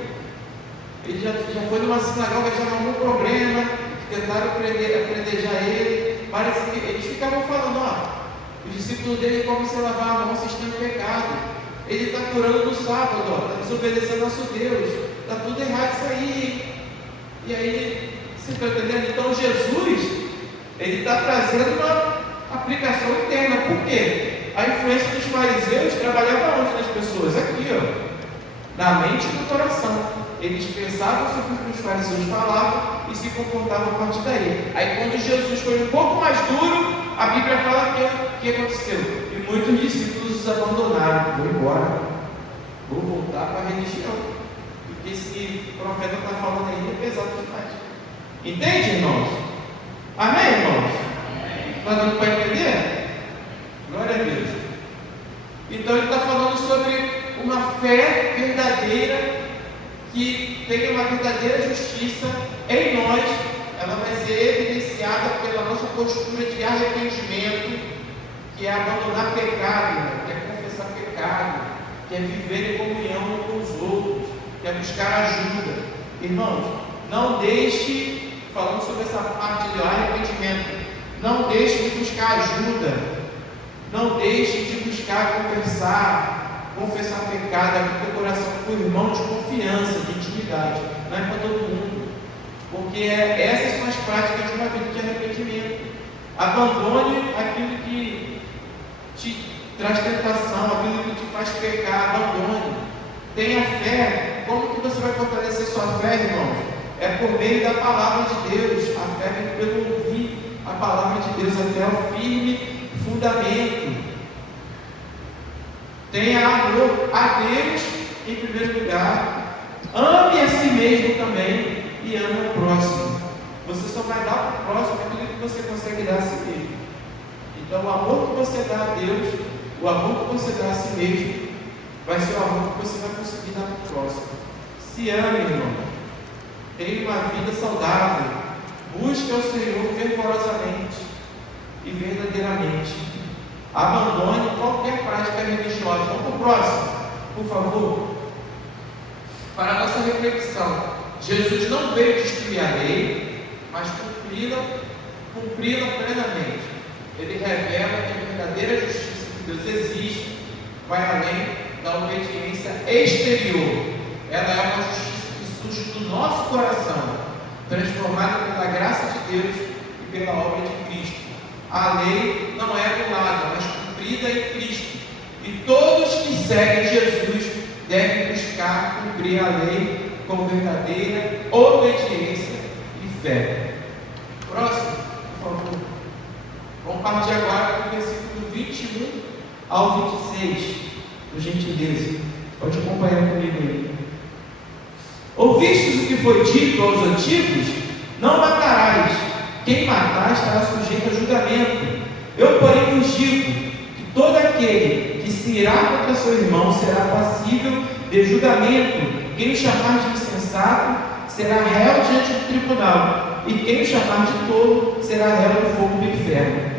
Ele já foi numa sinagoga, já não arrumou problema, tentaram apedrejar ele. Parece que eles ficavam falando: os discípulos dele como se lavar a mão, vocês estão em pecado. Ele está curando no sábado, está desobedecendo ao nosso Deus, está tudo errado isso aí. E aí, você está entendendo? Então Jesus, ele está trazendo uma aplicação interna. Por quê? A influência dos fariseus trabalhava onde nas pessoas? Aqui, na mente e no coração. Eles pensavam sobre o que os fariseus falavam e se comportavam a partir daí. Aí quando Jesus foi um pouco mais duro, a Bíblia fala que aconteceu. E muitos discípulos muitos abandonaram, vou embora, vou voltar para a religião, porque esse profeta está falando aí é pesado demais. Entende, irmãos? Amém, irmãos? Está dando para entender? Glória a Deus. Então ele está falando sobre uma fé verdadeira, que tem uma verdadeira justiça em nós. Ela vai ser evidenciada pela nossa postura de arrependimento, que é abandonar pecado, que é confessar pecado, que é viver em comunhão com os outros, que é buscar ajuda. Irmãos, não deixe, falando sobre essa parte de arrependimento, não deixe de buscar ajuda, não deixe de buscar conversar, confessar pecado aqui no coração com o irmão de confiança, de intimidade. Não é para todo mundo, porque essas são as práticas de uma vida de arrependimento. Abandone aquilo que te traz tentação, aquilo que te faz pecar, abandone. Tenha fé. Como que você vai fortalecer sua fé, irmãos? É por meio da palavra de Deus. A fé vem pelo ouvir a palavra de Deus até o firme fundamento. Tenha amor a Deus em primeiro lugar. Ame a si mesmo também e ame ao próximo. Você só vai dar para o próximo aquilo que você consegue dar a si mesmo. Então o amor que você dá a Deus, o amor que você dá a si mesmo, vai ser o amor que você vai conseguir dar para o próximo. Se ame, irmão. Tenha uma vida saudável. Busque ao Senhor fervorosamente e verdadeiramente. Abandone qualquer prática religiosa. Vamos para o próximo, por favor. Para a nossa reflexão, Jesus não veio destruir a lei, mas cumpri-la plenamente. Ele revela que a verdadeira justiça que Deus existe vai além da obediência exterior. Ela é uma justiça que surge do nosso coração, transformada pela graça de Deus e pela obra de Cristo. A lei não é anulada, mas cumprida em Cristo. E todos que seguem Jesus devem buscar cumprir a lei com verdadeira obediência e fé. Próximo, por favor. Vamos partir agora do versículo 21 ao 26, por gentileza. Pode acompanhar comigo aí. Ouvistes o que foi dito aos antigos? Não matarás. Quem matar estará sujeito a julgamento. Eu, porém, vos digo que todo aquele que se irá contra seu irmão será passível de julgamento. Quem o chamar de insensato será réu diante do tribunal, e quem o chamar de tolo será réu do fogo do inferno.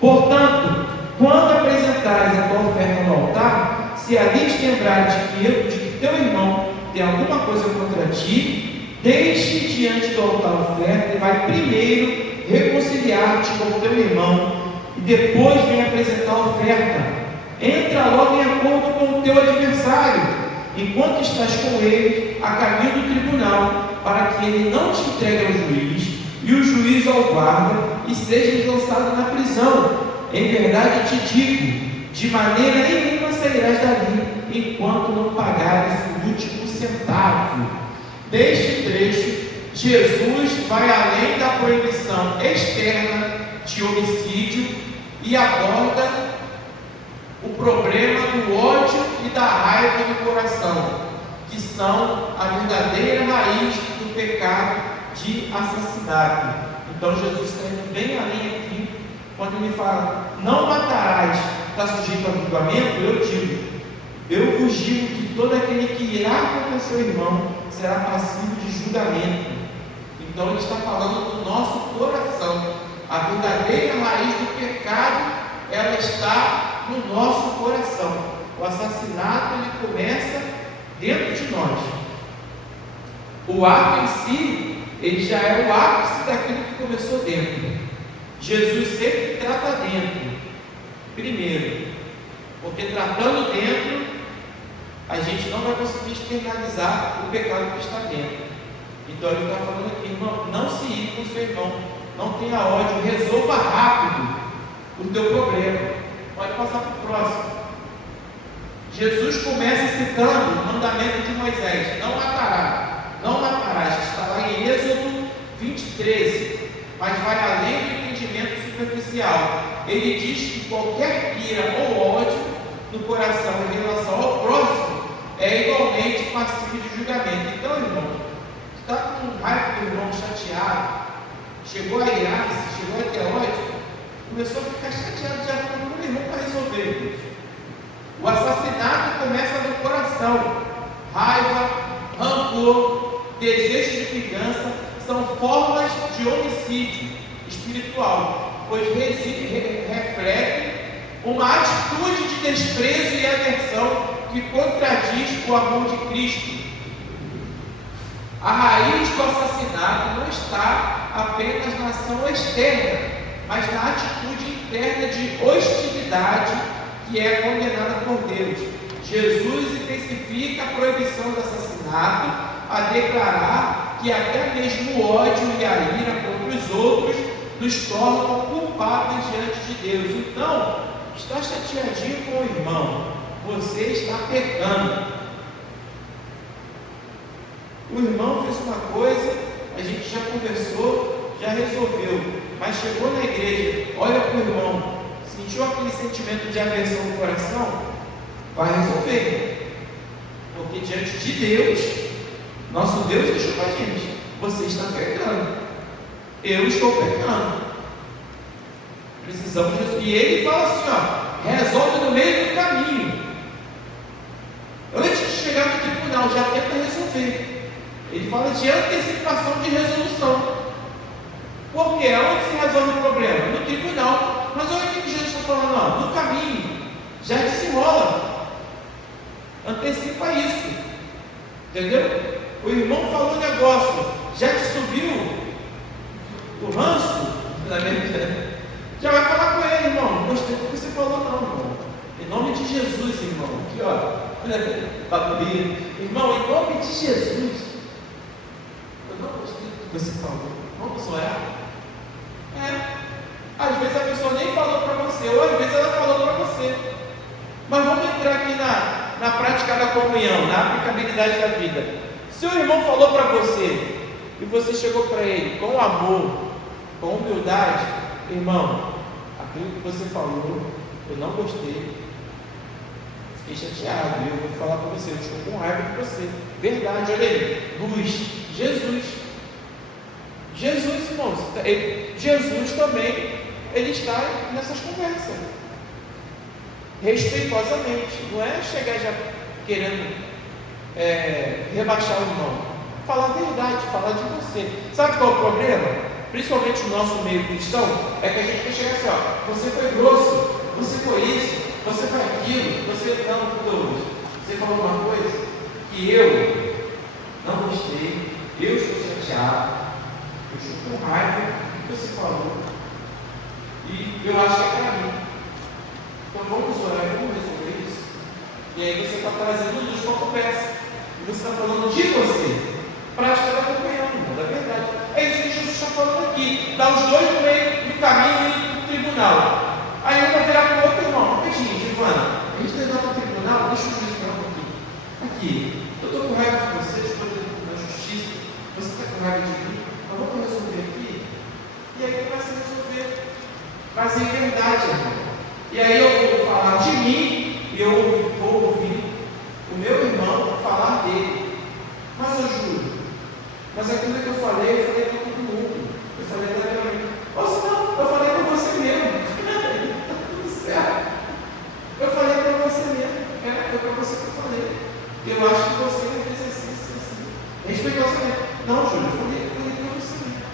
Portanto, quando apresentares a tua oferta no altar, se ali te lembrares de que teu irmão tem alguma coisa contra ti, deixe diante do altar a oferta e vai primeiro reconciliar-te com o teu irmão, e depois vem apresentar a oferta. Entra logo em acordo com o teu adversário, enquanto estás com ele a caminho do tribunal, para que ele não te entregue ao juiz, e o juiz ao guarda, e sejas lançado na prisão. Em verdade te digo, de maneira nenhuma sairás dali, enquanto não pagares o último centavo. Neste trecho, Jesus vai além da proibição externa de homicídio e aborda o problema do ódio e da raiva no coração, que são a verdadeira raiz do pecado de assassinato. Então Jesus está indo bem além aqui, quando ele fala, não matarás, está sujeito a julgamento. Eu vos digo que todo aquele que irá contra seu irmão será passível de julgamento. Então ele está falando do nosso coração. A verdadeira raiz do pecado, ela está no nosso coração. O assassinato, ele começa dentro de nós. O ato em si, ele já é o ápice daquilo que começou dentro. Jesus sempre trata dentro, primeiro, porque tratando dentro, a gente não vai conseguir externalizar o pecado que está dentro. Então ele está falando aqui, irmão, não se ire com o seu irmão, não tenha ódio, resolva rápido o teu problema. Pode passar para o próximo. Jesus começa citando o mandamento de Moisés, não matarás, que está lá em Êxodo 20:13, mas vai além do entendimento superficial. Ele diz que qualquer ira ou ódio passiva de julgamento. Então, irmão, está com raiva do irmão, chateado, chegou a irar-se, chegou a ter ódio, começou a ficar chateado, já procura o irmão para resolver. O assassinato começa no coração. Raiva, rancor, desejo de vingança são formas de homicídio espiritual, pois refletem uma atitude de desprezo e aversão que contradiz o amor de Cristo. A raiz do assassinato não está apenas na ação externa, mas na atitude interna de hostilidade que é condenada por Deus. Jesus intensifica a proibição do assassinato a declarar que até mesmo o ódio e a ira contra os outros nos tornam culpados diante de Deus. Então, está chateadinho com o irmão, você está pecando. O irmão fez uma coisa, a gente já conversou, já resolveu, mas chegou na igreja, olha para o irmão, sentiu aquele sentimento de aversão no coração, vai resolver, porque diante de Deus, nosso Deus deixou para a gente, você está pecando, eu estou pecando, precisamos resolver. E ele fala assim, ó, resolve no meio do caminho, antes de chegar no tribunal, já tenta resolver. Ele fala de antecipação de resolução. Por quê? Onde se resolve o problema? No tribunal. Mas olha o que Jesus está falando, ó, no caminho. Já desenrola. Antecipa isso. Entendeu? O irmão falou um negócio. Já te subiu o ranço? Já vai falar com ele, irmão. Não gostei do que você falou, não, irmão. Em nome de Jesus, irmão. Aqui, ó. Babuí. Irmão, em nome de Jesus. Eu não gostei do que você falou. Vamos orar? Às vezes a pessoa nem falou para você, ou às vezes ela falou para você. Mas vamos entrar aqui na prática da comunhão, na aplicabilidade da vida. Se o irmão falou para você, e você chegou para ele com amor, com humildade, irmão, aquilo que você falou, eu não gostei, fiquei chateado, eu vou falar para você, eu estou com raiva de você. Verdade, olha aí, luz. Jesus, irmãos, Jesus também, ele está nessas conversas, respeitosamente, não é chegar já querendo rebaixar o irmão, falar a verdade, falar de você. Sabe qual é o problema? Principalmente no nosso meio cristão, é que a gente vai chegar assim, ó, você foi grosso, você foi isso, você foi aquilo, você você falou uma coisa que eu não gostei, eu estou chateado, eu estou com raiva do que você falou, e eu acho que é para mim. Então vamos orar, vamos resolver isso. E aí você está trazendo luz para a conversa, e você está falando de você, prática da comunhão, da verdade. É isso que Jesus está falando aqui, dá os dois no meio do caminho e do tribunal. Aí um vai virar para o outro irmão, rapidinho, Giovana, a gente está indo para o tribunal, deixa eu ver um pouquinho. Aqui, eu estou com raiva de você, estou na justiça, você está com raiva de mim, mas vamos resolver aqui. E aí começa a resolver, mas em verdade, irmão. E aí eu vou falar de mim e eu vou ouvir o meu irmão falar dele. Mas eu juro, mas aquilo que eu falei para todo mundo, eu falei para mim. Ou senão, eu falei para você mesmo. Está tudo certo. Eu falei para você mesmo. Foi para você que eu falei. Eu acho que você fez assim. Respeitosamente. Não, Júlio, eu falei para você mesmo.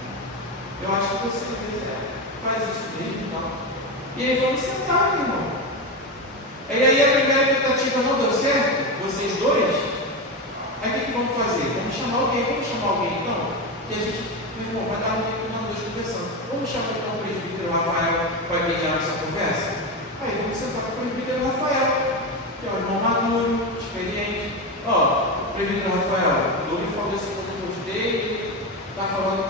Eu acho que você faz isso mesmo e tal. E aí vamos sentar, meu irmão. E aí a primeira tentativa não deu certo, vocês dois. Aí o que vamos fazer? Vamos chamar alguém então. E a gente, meu irmão, vai dar um tempo na noite conversando. Vamos chamar então o presbítero Rafael para mediar nossa conversa? Aí vamos sentar com o presbítero Rafael, que é um irmão maduro, experiente. Ó, o presbítero Rafael, o Douglas falou isso quando eu gostei, está falando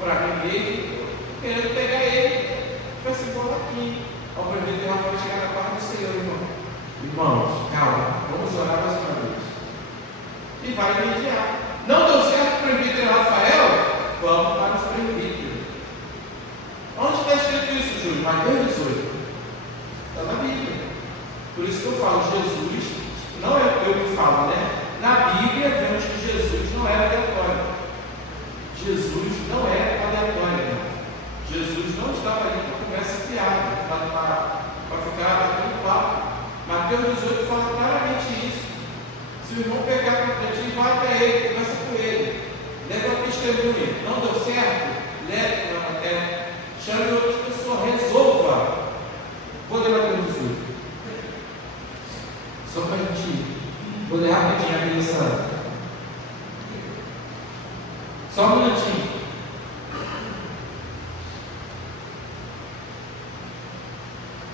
para mim dele, querendo pegar ele, vai se embora aqui. Ó, o presbítero Rafael chegar na parte do Senhor, irmão. Irmãos, calma, vamos orar mais uma vez. E vai mediar. Não deu certo o presbítero Rafael? Vamos para os presbíteros. Onde está escrito isso, Júlio? Mateus 18. Está na Bíblia. Por isso que eu falo, Jesus, não é eu que falo, né? na Bíblia vemos que Jesus não era aleatório. Jesus não é aleatório, irmão. Jesus não estava ali para conversa fiada, para ficar batendo papo. Mateus 18 fala claramente isso. Se o irmão pegar contra ti, vai até ele, conversa com ele, leva a testemunha. Não deu certo? Chame outra pessoa, resolva. Vou ler Mateus 18. Só para a gente. Vou ler rapidinho aqui nessa. Só um minutinho.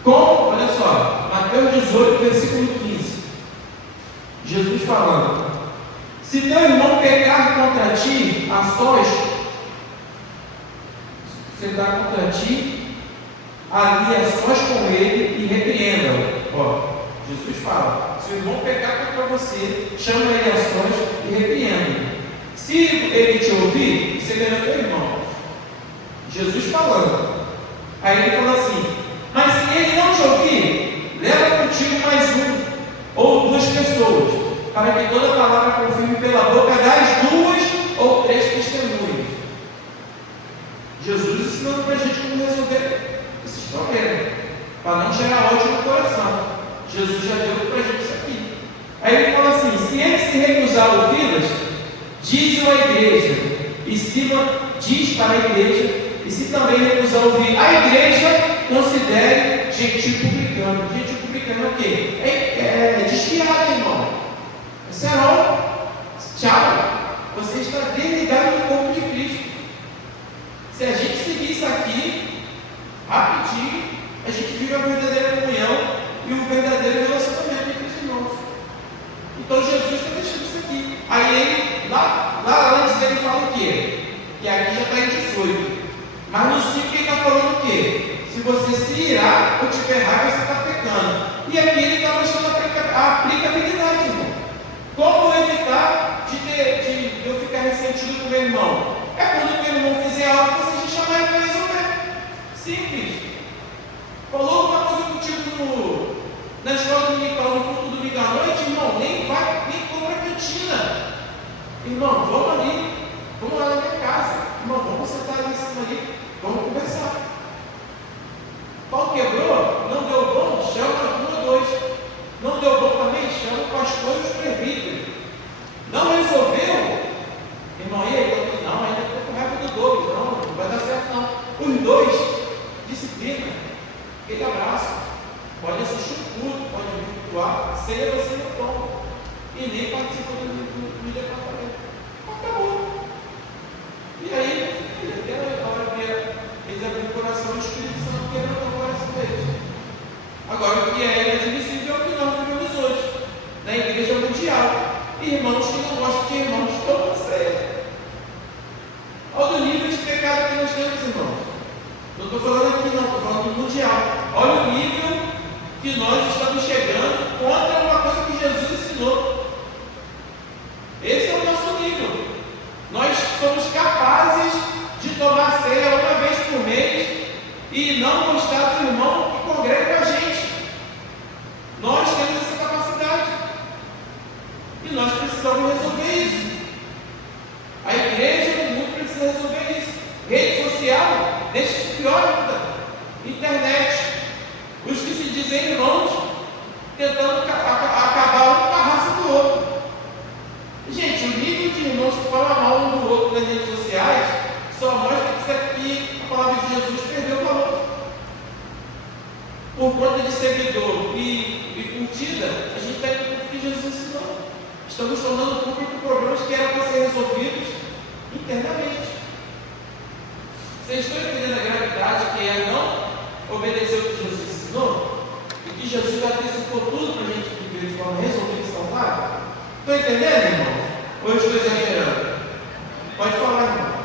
Olha só, Mateus 18, versículo 15. Jesus falando: se teu irmão pecar contra ti, a sós, você dá contra ti, ali a sós com ele e repreenda-o. Ó, Jesus fala: se o irmão pecar contra você, chama ele a sós e repreenda-o. Se ele te ouvir, você ganha teu irmão. Jesus falando. Aí ele fala assim: mas se ele não te ouvir, leva contigo mais um ou duas pessoas, para que toda palavra confirme pela boca das duas ou três testemunhas. Jesus ensinando para a gente como resolver esses problemas, para não gerar ódio no coração. Jesus já deu para a gente isso aqui. Aí ele fala assim: se ele se recusar a ouvi-las, diz à igreja, e se diz para a igreja, e se também recusar a ouvir a igreja, considere gentil publicano. Gentil publicano é o quê? É desfiado, irmão. É serol. Tchau. Você está desligado do corpo de Cristo. Se a gente seguir isso aqui, rapidinho, a gente vive a verdadeira comunhão e o verdadeiro relacionamento entre os irmãos. Então Jesus está deixando isso aqui. Aí ele, lá antes ele fala o quê? Que aqui já está em 18. Mas no 5 ele está falando o quê? Se você se irar ou tiver raiva, você está pecando. E aqui ele está mostrando a aplicabilidade, irmão. Como evitar de eu ficar ressentido com o meu irmão? É quando o meu irmão fizer algo, você já chamar ele para resolver. Simples. Falou alguma coisa contigo na escola dominical, no culto domingo à noite, irmão, nem compra cantina. Irmão, vamos lá na minha casa. Irmão, vamos sentar ali em cima ali, vamos conversar. Pau quebrou? Não deu bom? Chama 1 ou 2. Não deu bom também? Chama o pastor e os presbíteros. Não resolveu? Irmão, e aí? Não, ainda estou com raiva do dobro. Não vai dar certo não. Os dois, disciplina, aquele abraço. Pode assistir o culto, pode virtuar, ceia você não toma. E nem participa do departamento. Acabou. E aí, até a hora que eles abriram o coração, o Espírito Santo quebrou o coração deles. Agora, o que é inadmissível é o que nós vivemos hoje, na igreja mundial. Irmãos que não gostam de irmãos, tomam ceia. Olha o nível de pecado que nós temos, irmãos. Não estou falando aqui não, estou falando do mundial. Olha o nível que nós estamos chegando contra uma coisa que Jesus ensinou. Esse é o nosso nível. Nós somos capazes de tomar ceia uma vez por mês e não gostar do irmão que congrega com a gente. Nós temos essa capacidade. E nós precisamos resolver isso. A igreja do mundo precisa resolver isso. Rede social, deixa isso pior ainda. Internet. Os que se dizem irmãos, tentando acabar um com a raça do outro. Gente, o nível de irmãos que falam mal um do outro nas redes sociais só mostra que isso aqui, a palavra de Jesus, perdeu o valor. Por conta de seguidor e curtida, a gente está indo para o que Jesus ensinou. Estamos tornando público problemas que eram para ser resolvidos internamente. Vocês estão entendendo a gravidade que é não obedecer o que Jesus ensinou? E que Jesus já antecipou tudo para a gente viver de forma resolvida e saudável? Estão entendendo, irmão? Ou eu estou exagerando? Pode falar, irmão.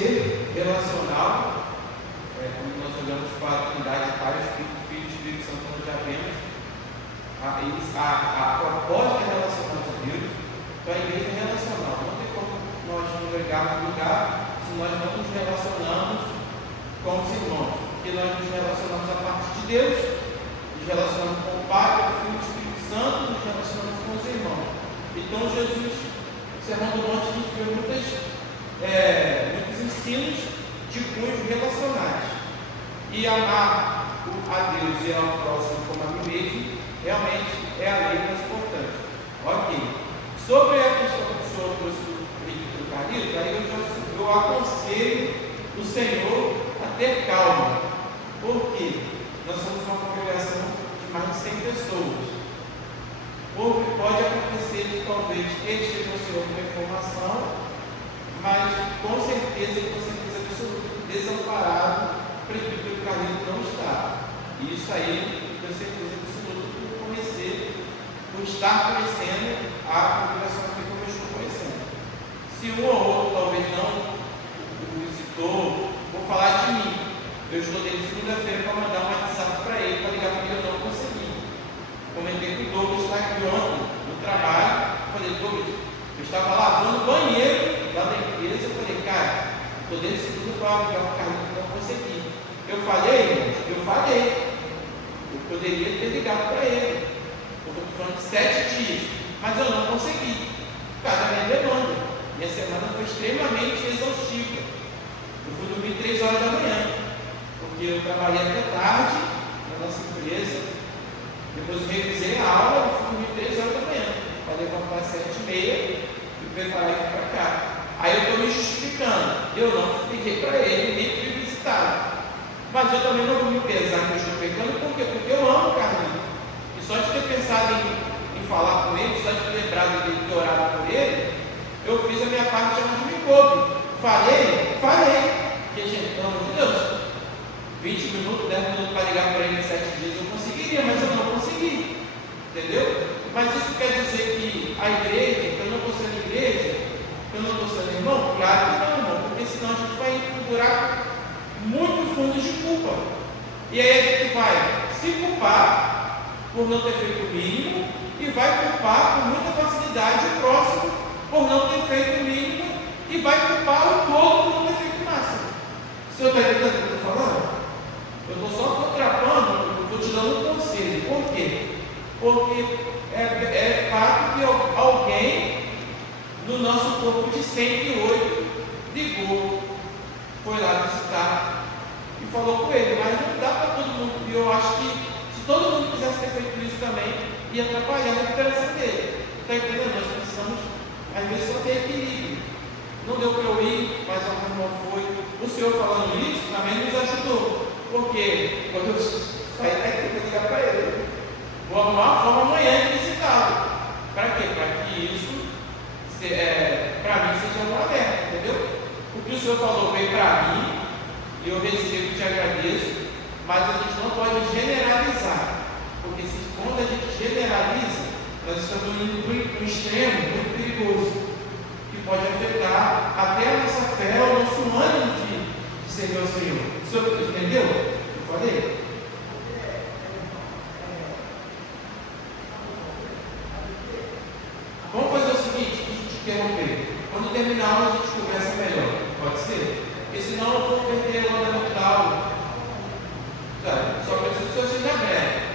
ser relacional, quando nós olhamos para a Trindade, Pai, Espírito, Filho e Espírito Santo, nós já vemos a proposta relacional de Deus. Então a igreja é relacional. Não tem como nós congregarmos no lugar se nós não nos relacionamos com os irmãos. Porque nós nos relacionamos a partir de Deus, nos relacionamos com o Pai, com o Filho e o Espírito Santo, nos relacionamos com os irmãos. Então Jesus, no Sermão do Monte, a gente vê muitos ensinos de cunhos relacionais. E amar a Deus e ao próximo como a mim mesmo, realmente é a lei mais importante. Ok. Sobre a questão que o senhor trouxe do Carlito, aí eu aconselho o Senhor a ter calma. Porque nós somos uma congregação de mais de 100 pessoas. Pode acontecer que talvez ele esteja ao Senhor com informação, mas com certeza absoluta, desamparado, o presbítero Carlito não está. E isso aí, eu tenho certeza absoluta por estar conhecendo a congregação aqui como eu estou conhecendo. Se um ou outro talvez não o visitou, vou falar de mim. Eu estou desde segunda-feira para mandar um WhatsApp para ele, para ligar para ele, eu não consegui. Comentei com o Douglas está aqui ontem, no trabalho. Falei, Douglas, eu estava lavando o banheiro lá da empresa. Eu falei, cara, estou desde segunda para ligar para o Carlinhos, não consegui. Eu falei. Eu poderia ter ligado para ele. Eu estou falando de 7 dias, mas eu não consegui. Por causa da minha demanda. Minha semana foi extremamente exaustiva. Eu fui dormir 3 horas da manhã, porque eu trabalhei até tarde na nossa empresa. Depois eu revisei a aula e fui dormir 3 horas da manhã, para levantar às 7h30 e preparar ele para cá. Aí eu estou me justificando. Eu não liguei para ele, nem fui visitá-lo. Mas eu também não vou me pesar que eu estou pecando. Por quê? Porque eu amo o Carlinhos. E só de ter pensado em falar com ele, só de ter lembrado de ter orado por ele, eu fiz a minha parte de onde me coube. Falei. Porque, gente, pelo amor de Deus, 20 minutos, 10 minutos para ligar para ele em 7 dias eu conseguiria, mas eu não consegui. Entendeu? Mas isso quer dizer que a igreja, que eu não estou sendo igreja, que eu não estou sendo irmão? Claro que não, irmão, porque senão a gente vai ir para um buraco muito fundo de culpa. E aí a gente vai se culpar por não ter feito o mínimo e vai culpar com muita facilidade o próximo por não ter feito o mínimo e vai culpar o todo por não ter feito o máximo. O senhor está entendendo o que eu estou falando? Eu estou só contrapondo, estou te dando um conselho. Por quê? Porque é fato que alguém no nosso corpo de 108 ligou, foi lá visitar e falou com ele, mas não dá para todo mundo. E eu acho que se todo mundo quisesse ter feito isso também, ia atrapalhar a recuperação dele. Está entendendo? Nós precisamos, às vezes, só ter equilíbrio. Não deu para eu ir, mas algum não foi. O senhor falando isso também nos ajudou. Porque quando eu sair daqui, eu vou ligar para ele. Vou arrumar uma forma amanhã de visitá-lo. Para quê? Para que isso, para mim, seja um alerta, entendeu? O que o senhor falou veio para mim, e eu recebo e te agradeço, mas a gente não pode generalizar. Porque quando a gente generaliza, nós estamos indo para um extremo muito perigoso, que pode afetar até a nossa fé, o nosso ânimo de servir ao Senhor. O senhor entendeu? Eu falei? Vamos fazer o seguinte, a gente interromper. Quando terminar a aula, a gente conversa melhor. Pode ser? Porque senão eu vou perder o fundamental. Tá, só preciso que o senhor seja breve.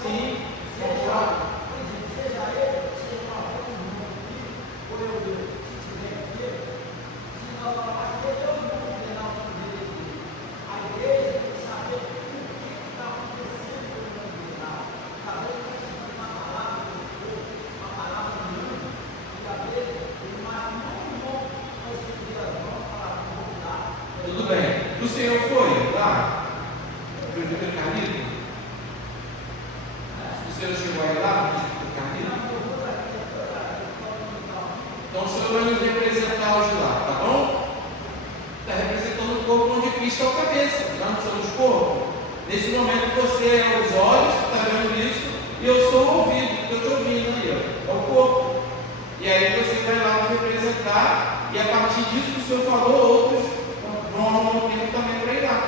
Sim. pastor vai nos representar hoje lá, tá bom? Está representando o corpo onde Cristo é o cabeça, nós somos corpo. Nesse momento você é os olhos que está vendo isso, e eu sou o ouvido, que eu estou ouvindo aí, ó, é o corpo. E aí você vai lá nos representar, e a partir disso que o Senhor falou, outros vão arrumar um tempo também para ir lá.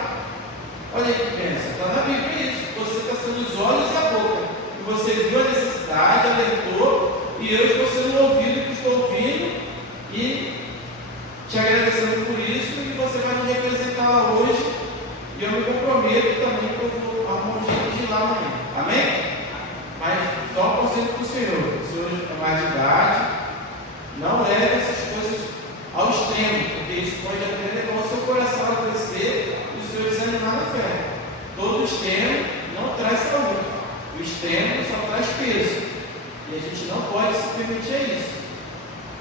Olha aí que pensa, está na Bíblia isso, você está sendo os olhos e a boca. E você viu a necessidade, alertou, e eu estou sendo o ouvido que estou ouvindo, e te agradecendo por isso, e você vai nos representar lá hoje, e eu me comprometo também que eu vou arrumar um jeito de ir lá amanhã. Amém? Mas só um conselho para o Senhor é mais de idade, não leve essas coisas ao extremo, porque isso pode até levar o seu coração a crescer e o Senhor desanimar na fé. Todo extremo não traz saúde, o extremo só traz peso, e a gente não pode se permitir a isso,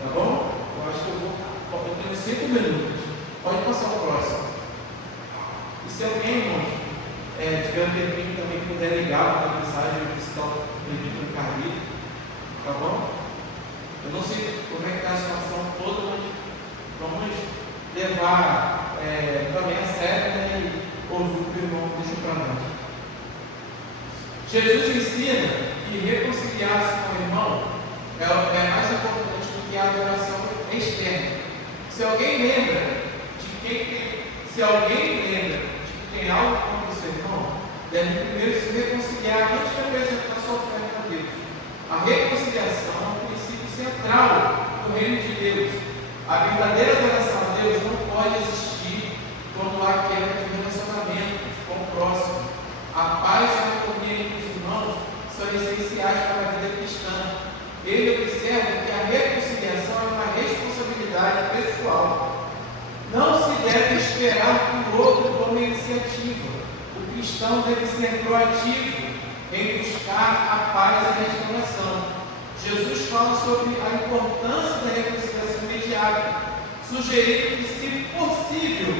tá bom? Eu acho que eu tenho 5 minutos, pode passar o próximo. E se alguém, irmãos, tiver um tempinho também, puder ligar uma mensagem, eu citar o no Carlito, tá bom? Eu não sei como é que está a situação toda, mas vamos levar também a sério, né, e ouvir o que o irmão deixou para nós. Jesus ensina que reconciliar-se com o irmão é mais importante do que a adoração externa. Se alguém lembra de que tem algo contra o seu irmão, deve primeiro se reconciliar antes de apresentar sua oferta a Deus. A reconciliação é um princípio central do reino de Deus. A verdadeira adoração a Deus não pode existir quando há quebra de relacionamento com o próximo. A paz e a harmonia entre os irmãos são essenciais para a vida cristã. Ele observa que a reconciliação é uma responsabilidade pessoal. Não se deve esperar que o outro tome iniciativa. O cristão deve ser proativo em buscar a paz e a restauração. Jesus fala sobre a importância da reconciliação imediata, sugerindo que, se possível,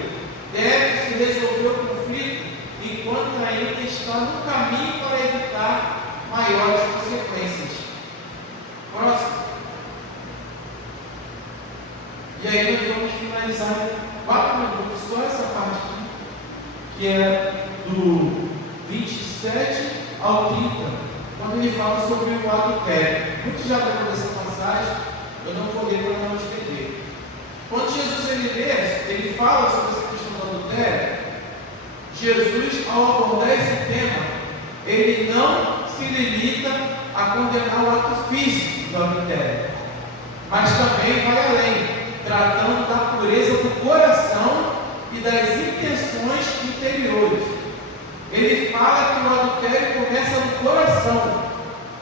deve-se resolver o conflito enquanto ainda está no caminho para evitar maiores consequências. Próximo. E aí nós vamos finalizar em 4 minutos, só essa parte aqui, que é do 27 ao 30, quando ele fala sobre o adultério. Muitos já leram dessa passagem, eu não vou ler para não escrever. Quando Jesus ele fala sobre essa questão do adultério, Jesus, ao abordar esse tema, ele não se limita a condenar o ato físico do adultério, mas também vai além, tratando da pureza do coração e das intenções interiores. Ele fala que o adultério começa no coração,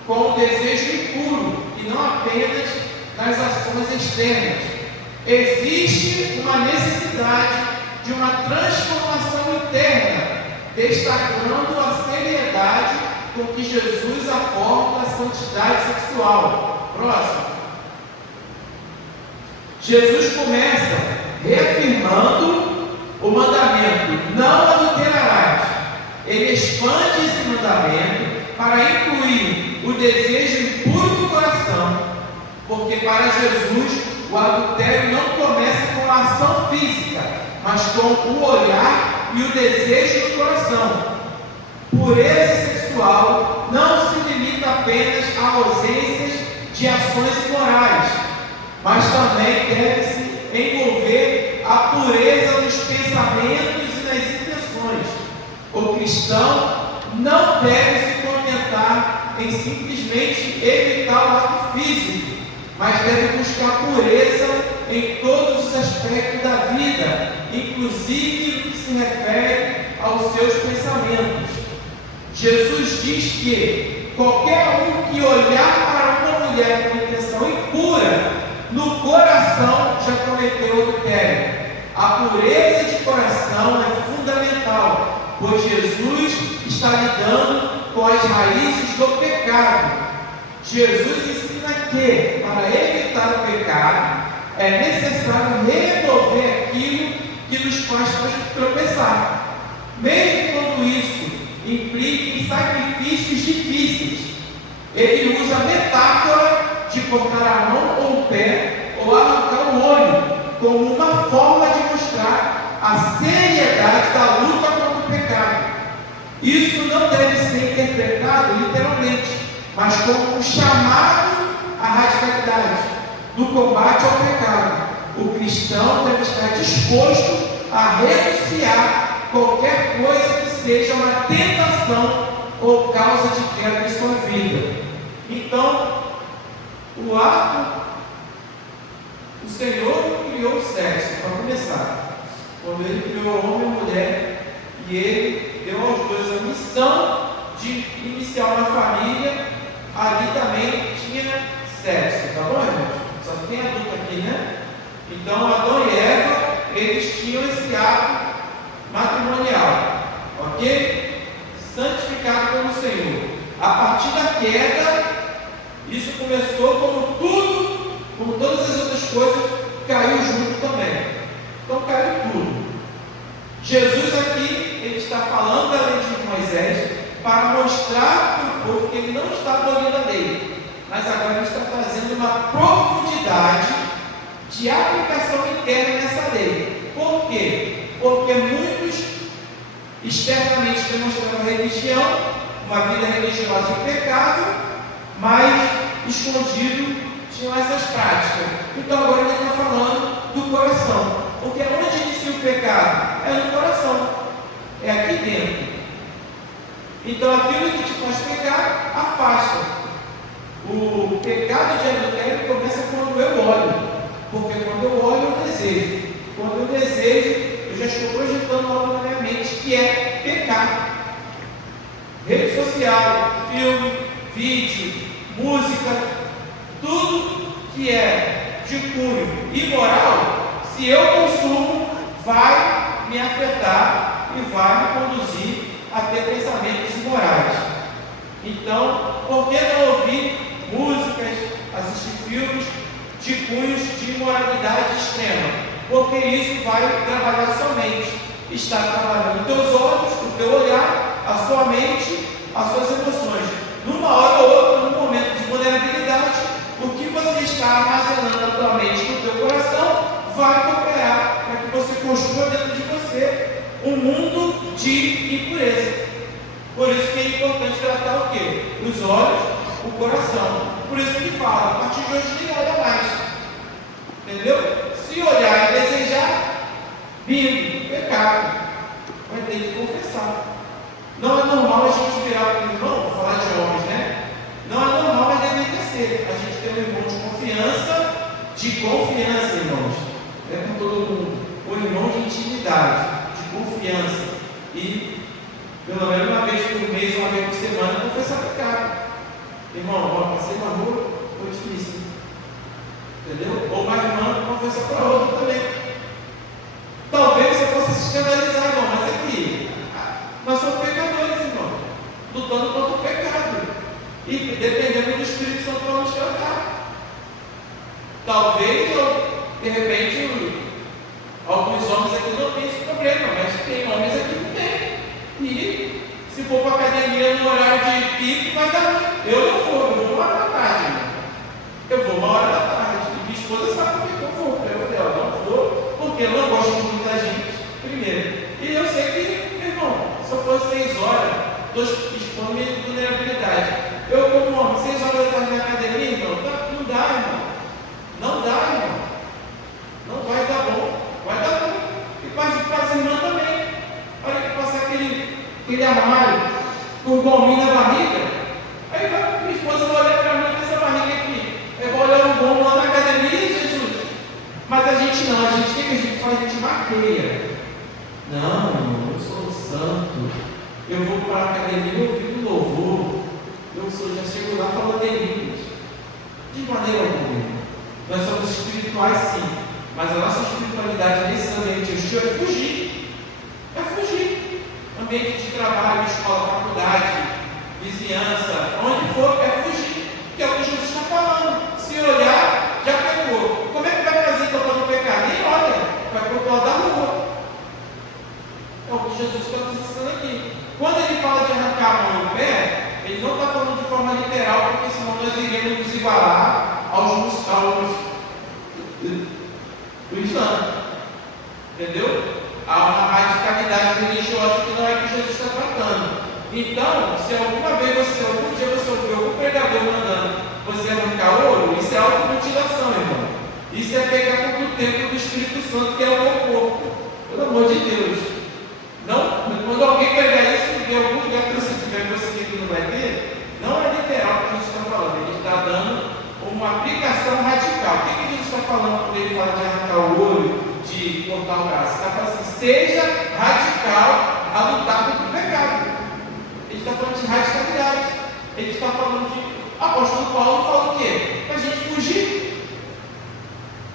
com o desejo impuro, e não apenas nas ações externas. Existe uma necessidade de uma transformação interna, destacando a seriedade com que Jesus aborda a santidade sexual. Próximo. Jesus começa reafirmando o mandamento: não adulterarás. Ele expande esse mandamento para incluir o desejo impuro do coração, porque para Jesus o adultério não começa com a ação física, mas com o olhar e o desejo do coração. Pureza sexual não se limita apenas a ausências de ações imorais, mas também deve-se envolver a pureza nos pensamentos e nas intenções. O cristão não deve se contentar em simplesmente evitar o ato físico, mas deve buscar pureza em todos os aspectos da vida, inclusive no que se refere aos seus pensamentos. Jesus diz que qualquer um que olhar para uma mulher com intenção impura, no coração já cometeu adultério. A pureza de coração é fundamental, pois Jesus está lidando com as raízes do pecado. Jesus ensina que, para evitar o pecado, é necessário remover aquilo que nos faz tropeçar, mesmo quando isso implique em sacrifícios difíceis. Ele usa a metáfora de cortar a mão ou o pé, ou ou arrancar o olho, como uma forma de mostrar a seriedade da luta contra o pecado. Isso não deve ser interpretado literalmente, mas como um chamado à radicalidade do combate ao pecado. O cristão deve estar disposto a renunciar qualquer coisa que seja uma tentação ou causa de queda em sua vida. Então, o Senhor criou o sexo, para começar. Quando Ele criou o homem e a mulher, e Ele deu aos dois a missão de iniciar uma família, ali também tinha sexo, tá bom, irmãos? Só tem adulto aqui, né? Então, Adão e Eva, eles tinham esse ato matrimonial, ok? Santificado pelo Senhor. A partir da queda, isso começou como todas as outras coisas, caiu junto também. Então caiu tudo. Jesus aqui, ele está falando da lei de Moisés para mostrar para o povo que ele não está abolindo a lei, mas agora ele está trazendo uma profundidade de aplicação interna nessa lei. Por quê? Porque muitos externamente demonstraram religião, uma vida religiosa impecável, mas escondido tinham essas práticas. Então agora ele está falando do coração, porque onde inicia o pecado? É no coração, é aqui dentro. Então aquilo que te faz pecar, afasta. O pecado de adultério começa quando eu olho, porque quando eu olho eu desejo. Quando eu desejo, eu já estou projetando algo na minha mente que é pecar. Rede social, filme, vídeo, música, tudo que é de cunho imoral, se eu consumo, vai me afetar e vai me conduzir a ter pensamentos imorais. Então, por que não ouvir músicas, assistir filmes de cunhos de imoralidade extrema? Porque isso vai trabalhar sua mente. Está trabalhando os teus olhos, o teu olhar, a sua mente, as suas emoções. Numa hora ou outra, num momento de vulnerabilidade, o que você está armazenando na tua mente, no teu coração, vai cooperar para que você construa dentro de você um mundo de impureza. Por isso que é importante tratar o quê? Os olhos, o coração. Por isso que ele fala, a partir de hoje nem olha mais. Entendeu? Se olhar e desejar, vindo, pecado. Vai ter que confessar. Não é normal a gente virar para o irmão, vou falar de homens, né? Não é normal, mas deveria ser. A gente tem um irmão de confiança, irmãos. Não é com todo mundo. Um irmão de intimidade, de confiança. E, pelo menos uma vez por mês, uma vez por semana, confessar pecado. Irmão, passei na rua, foi difícil. Entendeu? Ou uma irmã confessa para outra também. Talvez você possa se escandalizar, irmão, mas aqui, nós somos pecadores, irmão, lutando contra o pecado. E dependendo do Espírito Santo para nos tratar. Talvez, de repente, alguns homens aqui não têm esse problema, mas tem homens aqui que não tem. E se for para a academia no horário de pico, vai dar ruim. Eu não vou, eu vou uma hora da tarde, irmão. Eu vou uma hora da tarde. E minha esposa sabe por que eu vou. Eu não vou, porque eu não gosto de muita gente, primeiro. E eu sei que, meu irmão, se eu fosse 6 horas, estou expondo minha vulnerabilidade. Eu, como homem, 6 horas da tarde na academia, irmão, não dá, irmão. Não dá, irmão. Não vai dar bom. Vai dar bom. E para as irmãs também. Olha que passar aquele armário com gominho na barriga. Aí minha esposa vai olhar para mim com essa barriga aqui. Eu vou olhar um gomo lá na academia, Jesus. Mas a gente não. O que a gente faz? A gente maqueia. Não, irmão, eu sou um santo. Eu vou para a academia e ouvir o louvor. Já chego lá falando em línguas. De maneira alguma. Nós somos espirituais, sim. Mas a nossa espiritualidade nesse ambiente hostil é fugir. É fugir. Ambiente de trabalho, escola, faculdade, vizinhança, onde for, é fugir. Que é o que Jesus está falando. Se olhar, já pecou. Como é que vai fazer então para não pecar? Nem olha. Vai para o lado da rua. É o que Jesus está nos ensinando aqui. Quando ele fala de arrancar a mão e o pé, ele não está falando de forma literal, porque senão nós iremos nos igualar aos o Islã. Entendeu? Há uma radicalidade religiosa que não é que Jesus está tratando. Então, se algum dia você ouviu algum pregador mandando você arrancar ouro, isso é automutilação, irmão. Isso é pegar contra o templo do Espírito Santo, que é o meu corpo. Pelo amor de Deus. Não, quando alguém pegar isso de algum lugar que você tiver, você que não vai ter, não é literal o que a gente está falando. Ele está dando uma aplicação radical. O que a gente está falando quando ele fala de arrancar o olho, de cortar o braço? Ele está falando assim, seja radical a lutar contra o pecado. Ele está falando de radicalidade. Ele está falando de... O apóstolo Paulo fala o quê? Para a gente fugir.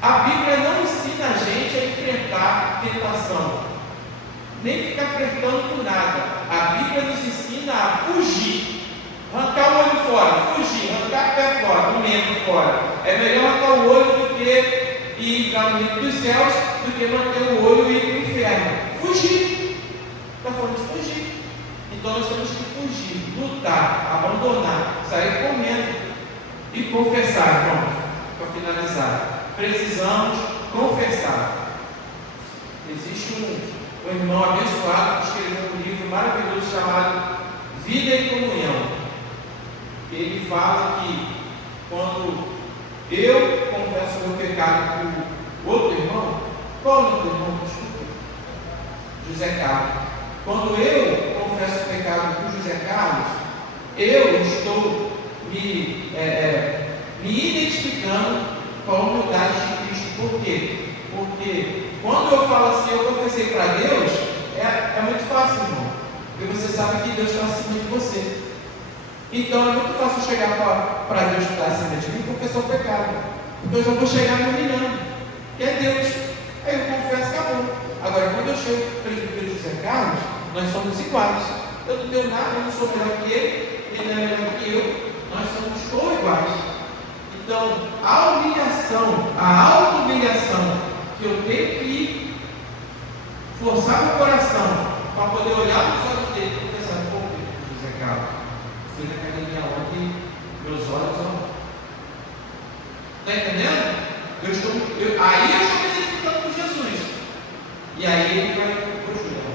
A Bíblia não ensina a gente a enfrentar tentação, nem ficar flertando com nada. A Bíblia nos ensina a fugir. Arrancar o olho fora, fugir, arrancar o pé fora, o membro fora. É melhor arrancar o olho do que ir para o reino dos céus, do que manter o olho e ir para o inferno. Fugir. Está falando de fugir. Então nós temos que fugir, lutar, abandonar, sair correndo e confessar, irmãos, para finalizar. Precisamos confessar. Existe um irmão abençoado que escreveu um livro maravilhoso chamado Vida em Comunhão. Ele fala que quando eu confesso o meu pecado para o outro irmão, qual é o nome do irmão? Desculpa. José Carlos. Quando eu confesso o pecado para o José Carlos, eu estou me identificando com a humildade de Cristo. Por quê? Porque quando eu falo assim, eu confessei para Deus, é muito fácil, irmão. Porque você sabe que Deus está acima de você. Então é muito fácil chegar para Deus que está acima de mim e confessar o pecado. Porque eu já vou chegar me humilhando. Que é Deus. Aí eu confesso e acabou. Agora, quando eu chego para o José Carlos, nós somos iguais. Eu não tenho nada, eu não sou melhor que ele não é melhor que eu. Nós somos todos iguais. Então, a humilhação, a auto-humilhação que eu tenho que forçar meu coração para poder olhar nos olhos dele e pensar, pô, José Carlos, fui na academia ontem, meus olhos, ó. Está entendendo? Aí eu estou me identificando com Jesus. E aí ele vai, ô Julião,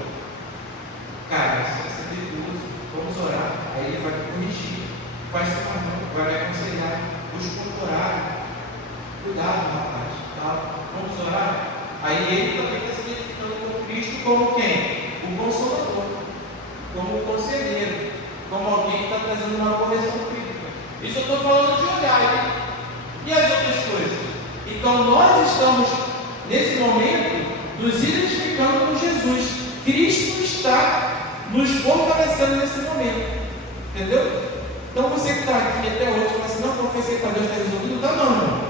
cara, você é perigoso, vamos orar. Aí ele vai corrigir, vai se formar, vai me aconselhar, busca um horário. Cuidado, rapaz, tá? Vamos orar. Aí ele também está se identificando com Cristo como quem? O Consolador, como o conselheiro, como alguém que está trazendo uma correção crítica. Isso eu estou falando de olhar, hein? E as outras coisas? Então nós estamos, nesse momento, nos identificando com Jesus. Cristo está nos fortalecendo nesse momento. Entendeu? Então você que está aqui até hoje, fala assim, não confessei para Deus, está resolvido. Não está não, irmão.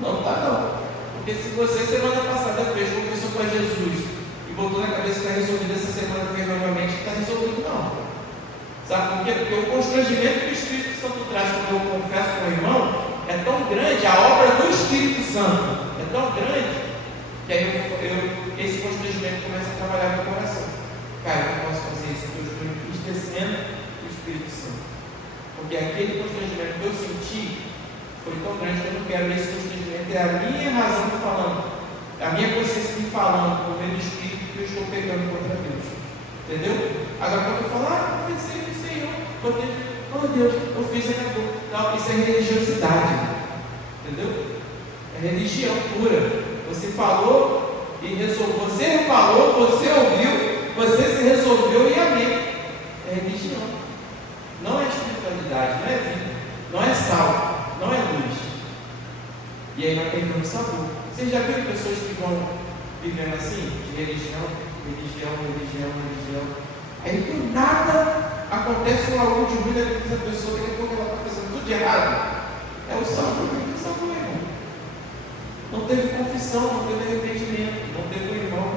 Não está não. Porque se você semana passada fez confessou para Jesus e botou na cabeça que está resolvido, essa semana fez novamente, está resolvido não. Sabe por quê? Porque o constrangimento que o Espírito Santo traz quando eu confesso com o irmão é tão grande, a obra do Espírito Santo é tão grande, que aí esse constrangimento começa a trabalhar no meu coração. Cara, eu não posso fazer isso, porque eu estou entristecendo o Espírito Santo. Porque aquele constrangimento que eu senti foi tão grande que eu não quero. Esse constrangimento é a minha razão de falando, a minha consciência me falando, por meio do Espírito, que eu estou pecando contra Deus. Entendeu? Agora, quando eu falo, confessei do Senhor, oh Deus, eu fiz e acabou. Não, isso é religiosidade. Entendeu? É religião pura. Você falou e resolveu. Você falou, você ouviu, você se resolveu e amém. É religião. Não é espiritualidade, não é vida, não é sal, não é luz. E aí vai perdendo sabor. Vocês já viram pessoas que vão vivendo assim, de religião? Aí do nada acontece algo de ruim na vida dessa pessoa, daqui a pouco ela está fazendo tudo de errado. É o sabor, irmão. Não teve confissão, não teve arrependimento, não teve um irmão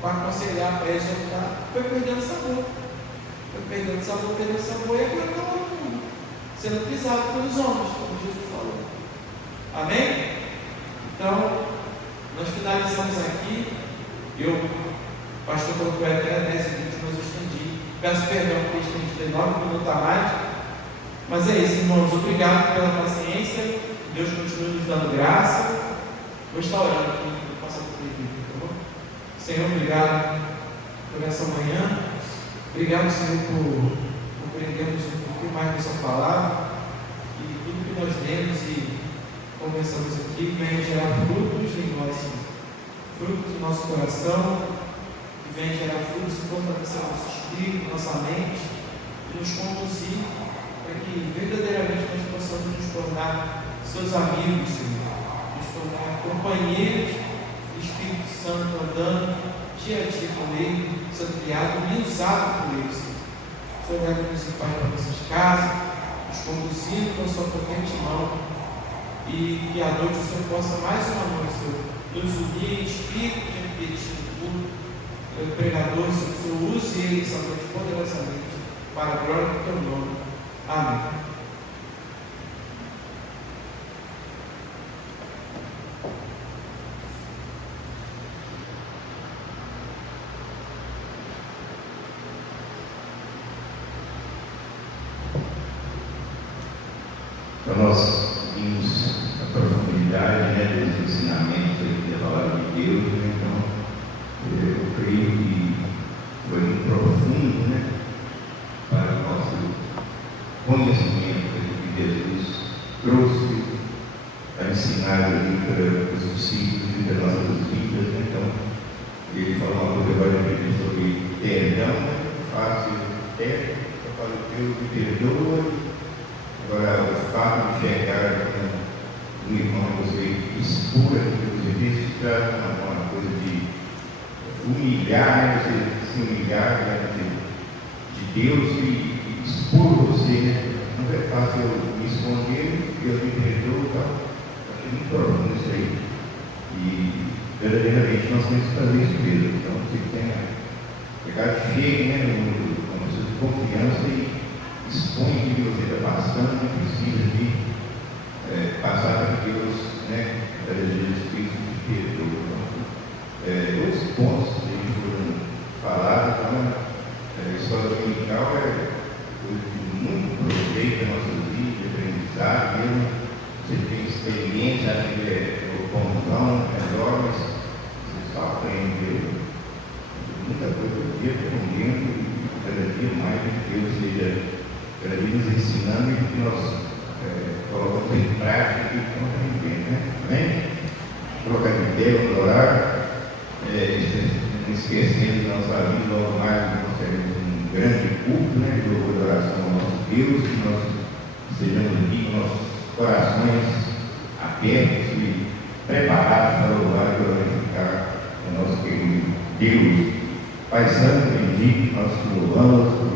para aconselhar, para exortar. Foi perdendo sabor. E agora está sendo pisado pelos homens, como Jesus falou. Amém? Então, nós finalizamos aqui. O pastor falou que vai até 10 minutos, mas eu estendi. Peço perdão por estendi 9 minutos a mais. Mas é isso, irmãos. Obrigado pela paciência. Deus continue nos dando graça. Vou estar orando aqui, passando por aqui, tá bom? Senhor, obrigado por essa manhã. Obrigado, Senhor, por compreendermos um pouquinho mais da sua palavra e tudo que nós lemos e conversamos aqui venha gerar frutos em nós, Senhor. Frutos no nosso coração, que venha gerar frutos e fortalecer nosso espírito, nossa mente e nos conduzir para que verdadeiramente nós possamos nos tornar seus amigos, Senhor. Nos tornar companheiros do Espírito Santo, andando dia a dia com Ele, sendo criado e usado por Ele, Senhor. O Senhor deve nos ir para nossas casas, nos conduzindo com a sua potente mão, e que à noite o Senhor possa mais uma noite, Senhor, nos unir em espírito de repetido culto. O pregador, Senhor, que o Senhor use ele essa noite poderosamente para a glória do teu nome. Amém. Então nós vimos a profundidade, né, dos ensinamentos aqui da palavra de Deus, né? Então eu creio que foi muito profundo, né, para o nosso conhecimento que Jesus trouxe a ensinar ali para os discípulos e para nossas vidas, né? Então ele falou uma coisa agora sobre perdão, né? Fácil perde, eu falo, Deus me perdoa. Agora, o fato de chegar com um irmão que você expor aquilo que você fez, se trata de uma coisa de humilhar, né? Você se humilhar diante de Deus e expor você, né? Não é fácil eu me esconder, Deus me perdoa, tá? Acho muito profundo isso aí. E verdadeiramente nós temos que fazer isso mesmo. Então, você tenha pegado cheio, né, no mundo, com sua confiança e expõe o que você está passando, não precisa de passar para Deus, né, para Jesus Cristo de perdoa. Dois pontos que a gente foram falados, então, a escola dominical é coisa de muito proveito da nossa vida, de aprendizado mesmo. Você tem experiência, acha que é o pãozão, melhor, mas você só aprende muita coisa do dia, aprendendo e cada dia mais que Deus seja cada dia nos ensinando e que nós colocamos em prática e estamos aprendendo, né? Amém? Colocar de pé, vamos orar, não esquecendo da nossa vida, logo mais nós teremos um grande culto, né? De louvor e oração ao nosso Deus, que nós sejamos aqui com nossos corações abertos e preparados para louvar e glorificar o nosso querido Deus. Pai Santo, bendito, nós te louvamos por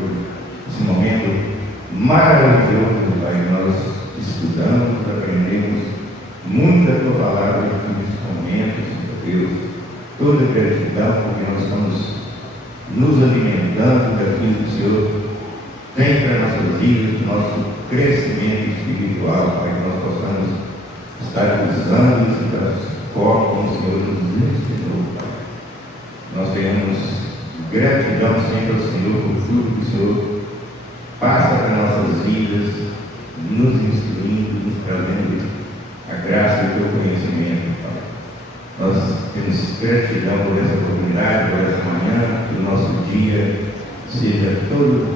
esse momento maravilhoso, Pai. Nós estudamos, aprendemos muita tua palavra nesses momentos, meu Deus. Toda gratidão, porque nós estamos nos alimentando daquilo que o Senhor tem para nossas vidas, do nosso crescimento espiritual, Pai, que nós possamos estar usando isso da forma como o Senhor nos ensinou, Pai. Nós tenhamos gratidão sempre ao Senhor por tudo que o Senhor passa para nossas vidas, nos instruindo, nos trazendo a graça do teu conhecimento, Pai. Nós temos gratidão por essa oportunidade, por essa manhã, que o nosso dia seja todo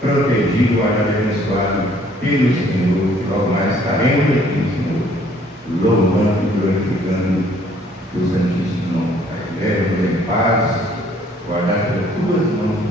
protegido, guardado e abençoado pelo Senhor. Logo mais estaremos aqui, Senhor, louvando e glorificando o teu santíssimo nome. Pai, leve-nos em paz, guardado pelas tuas mãos.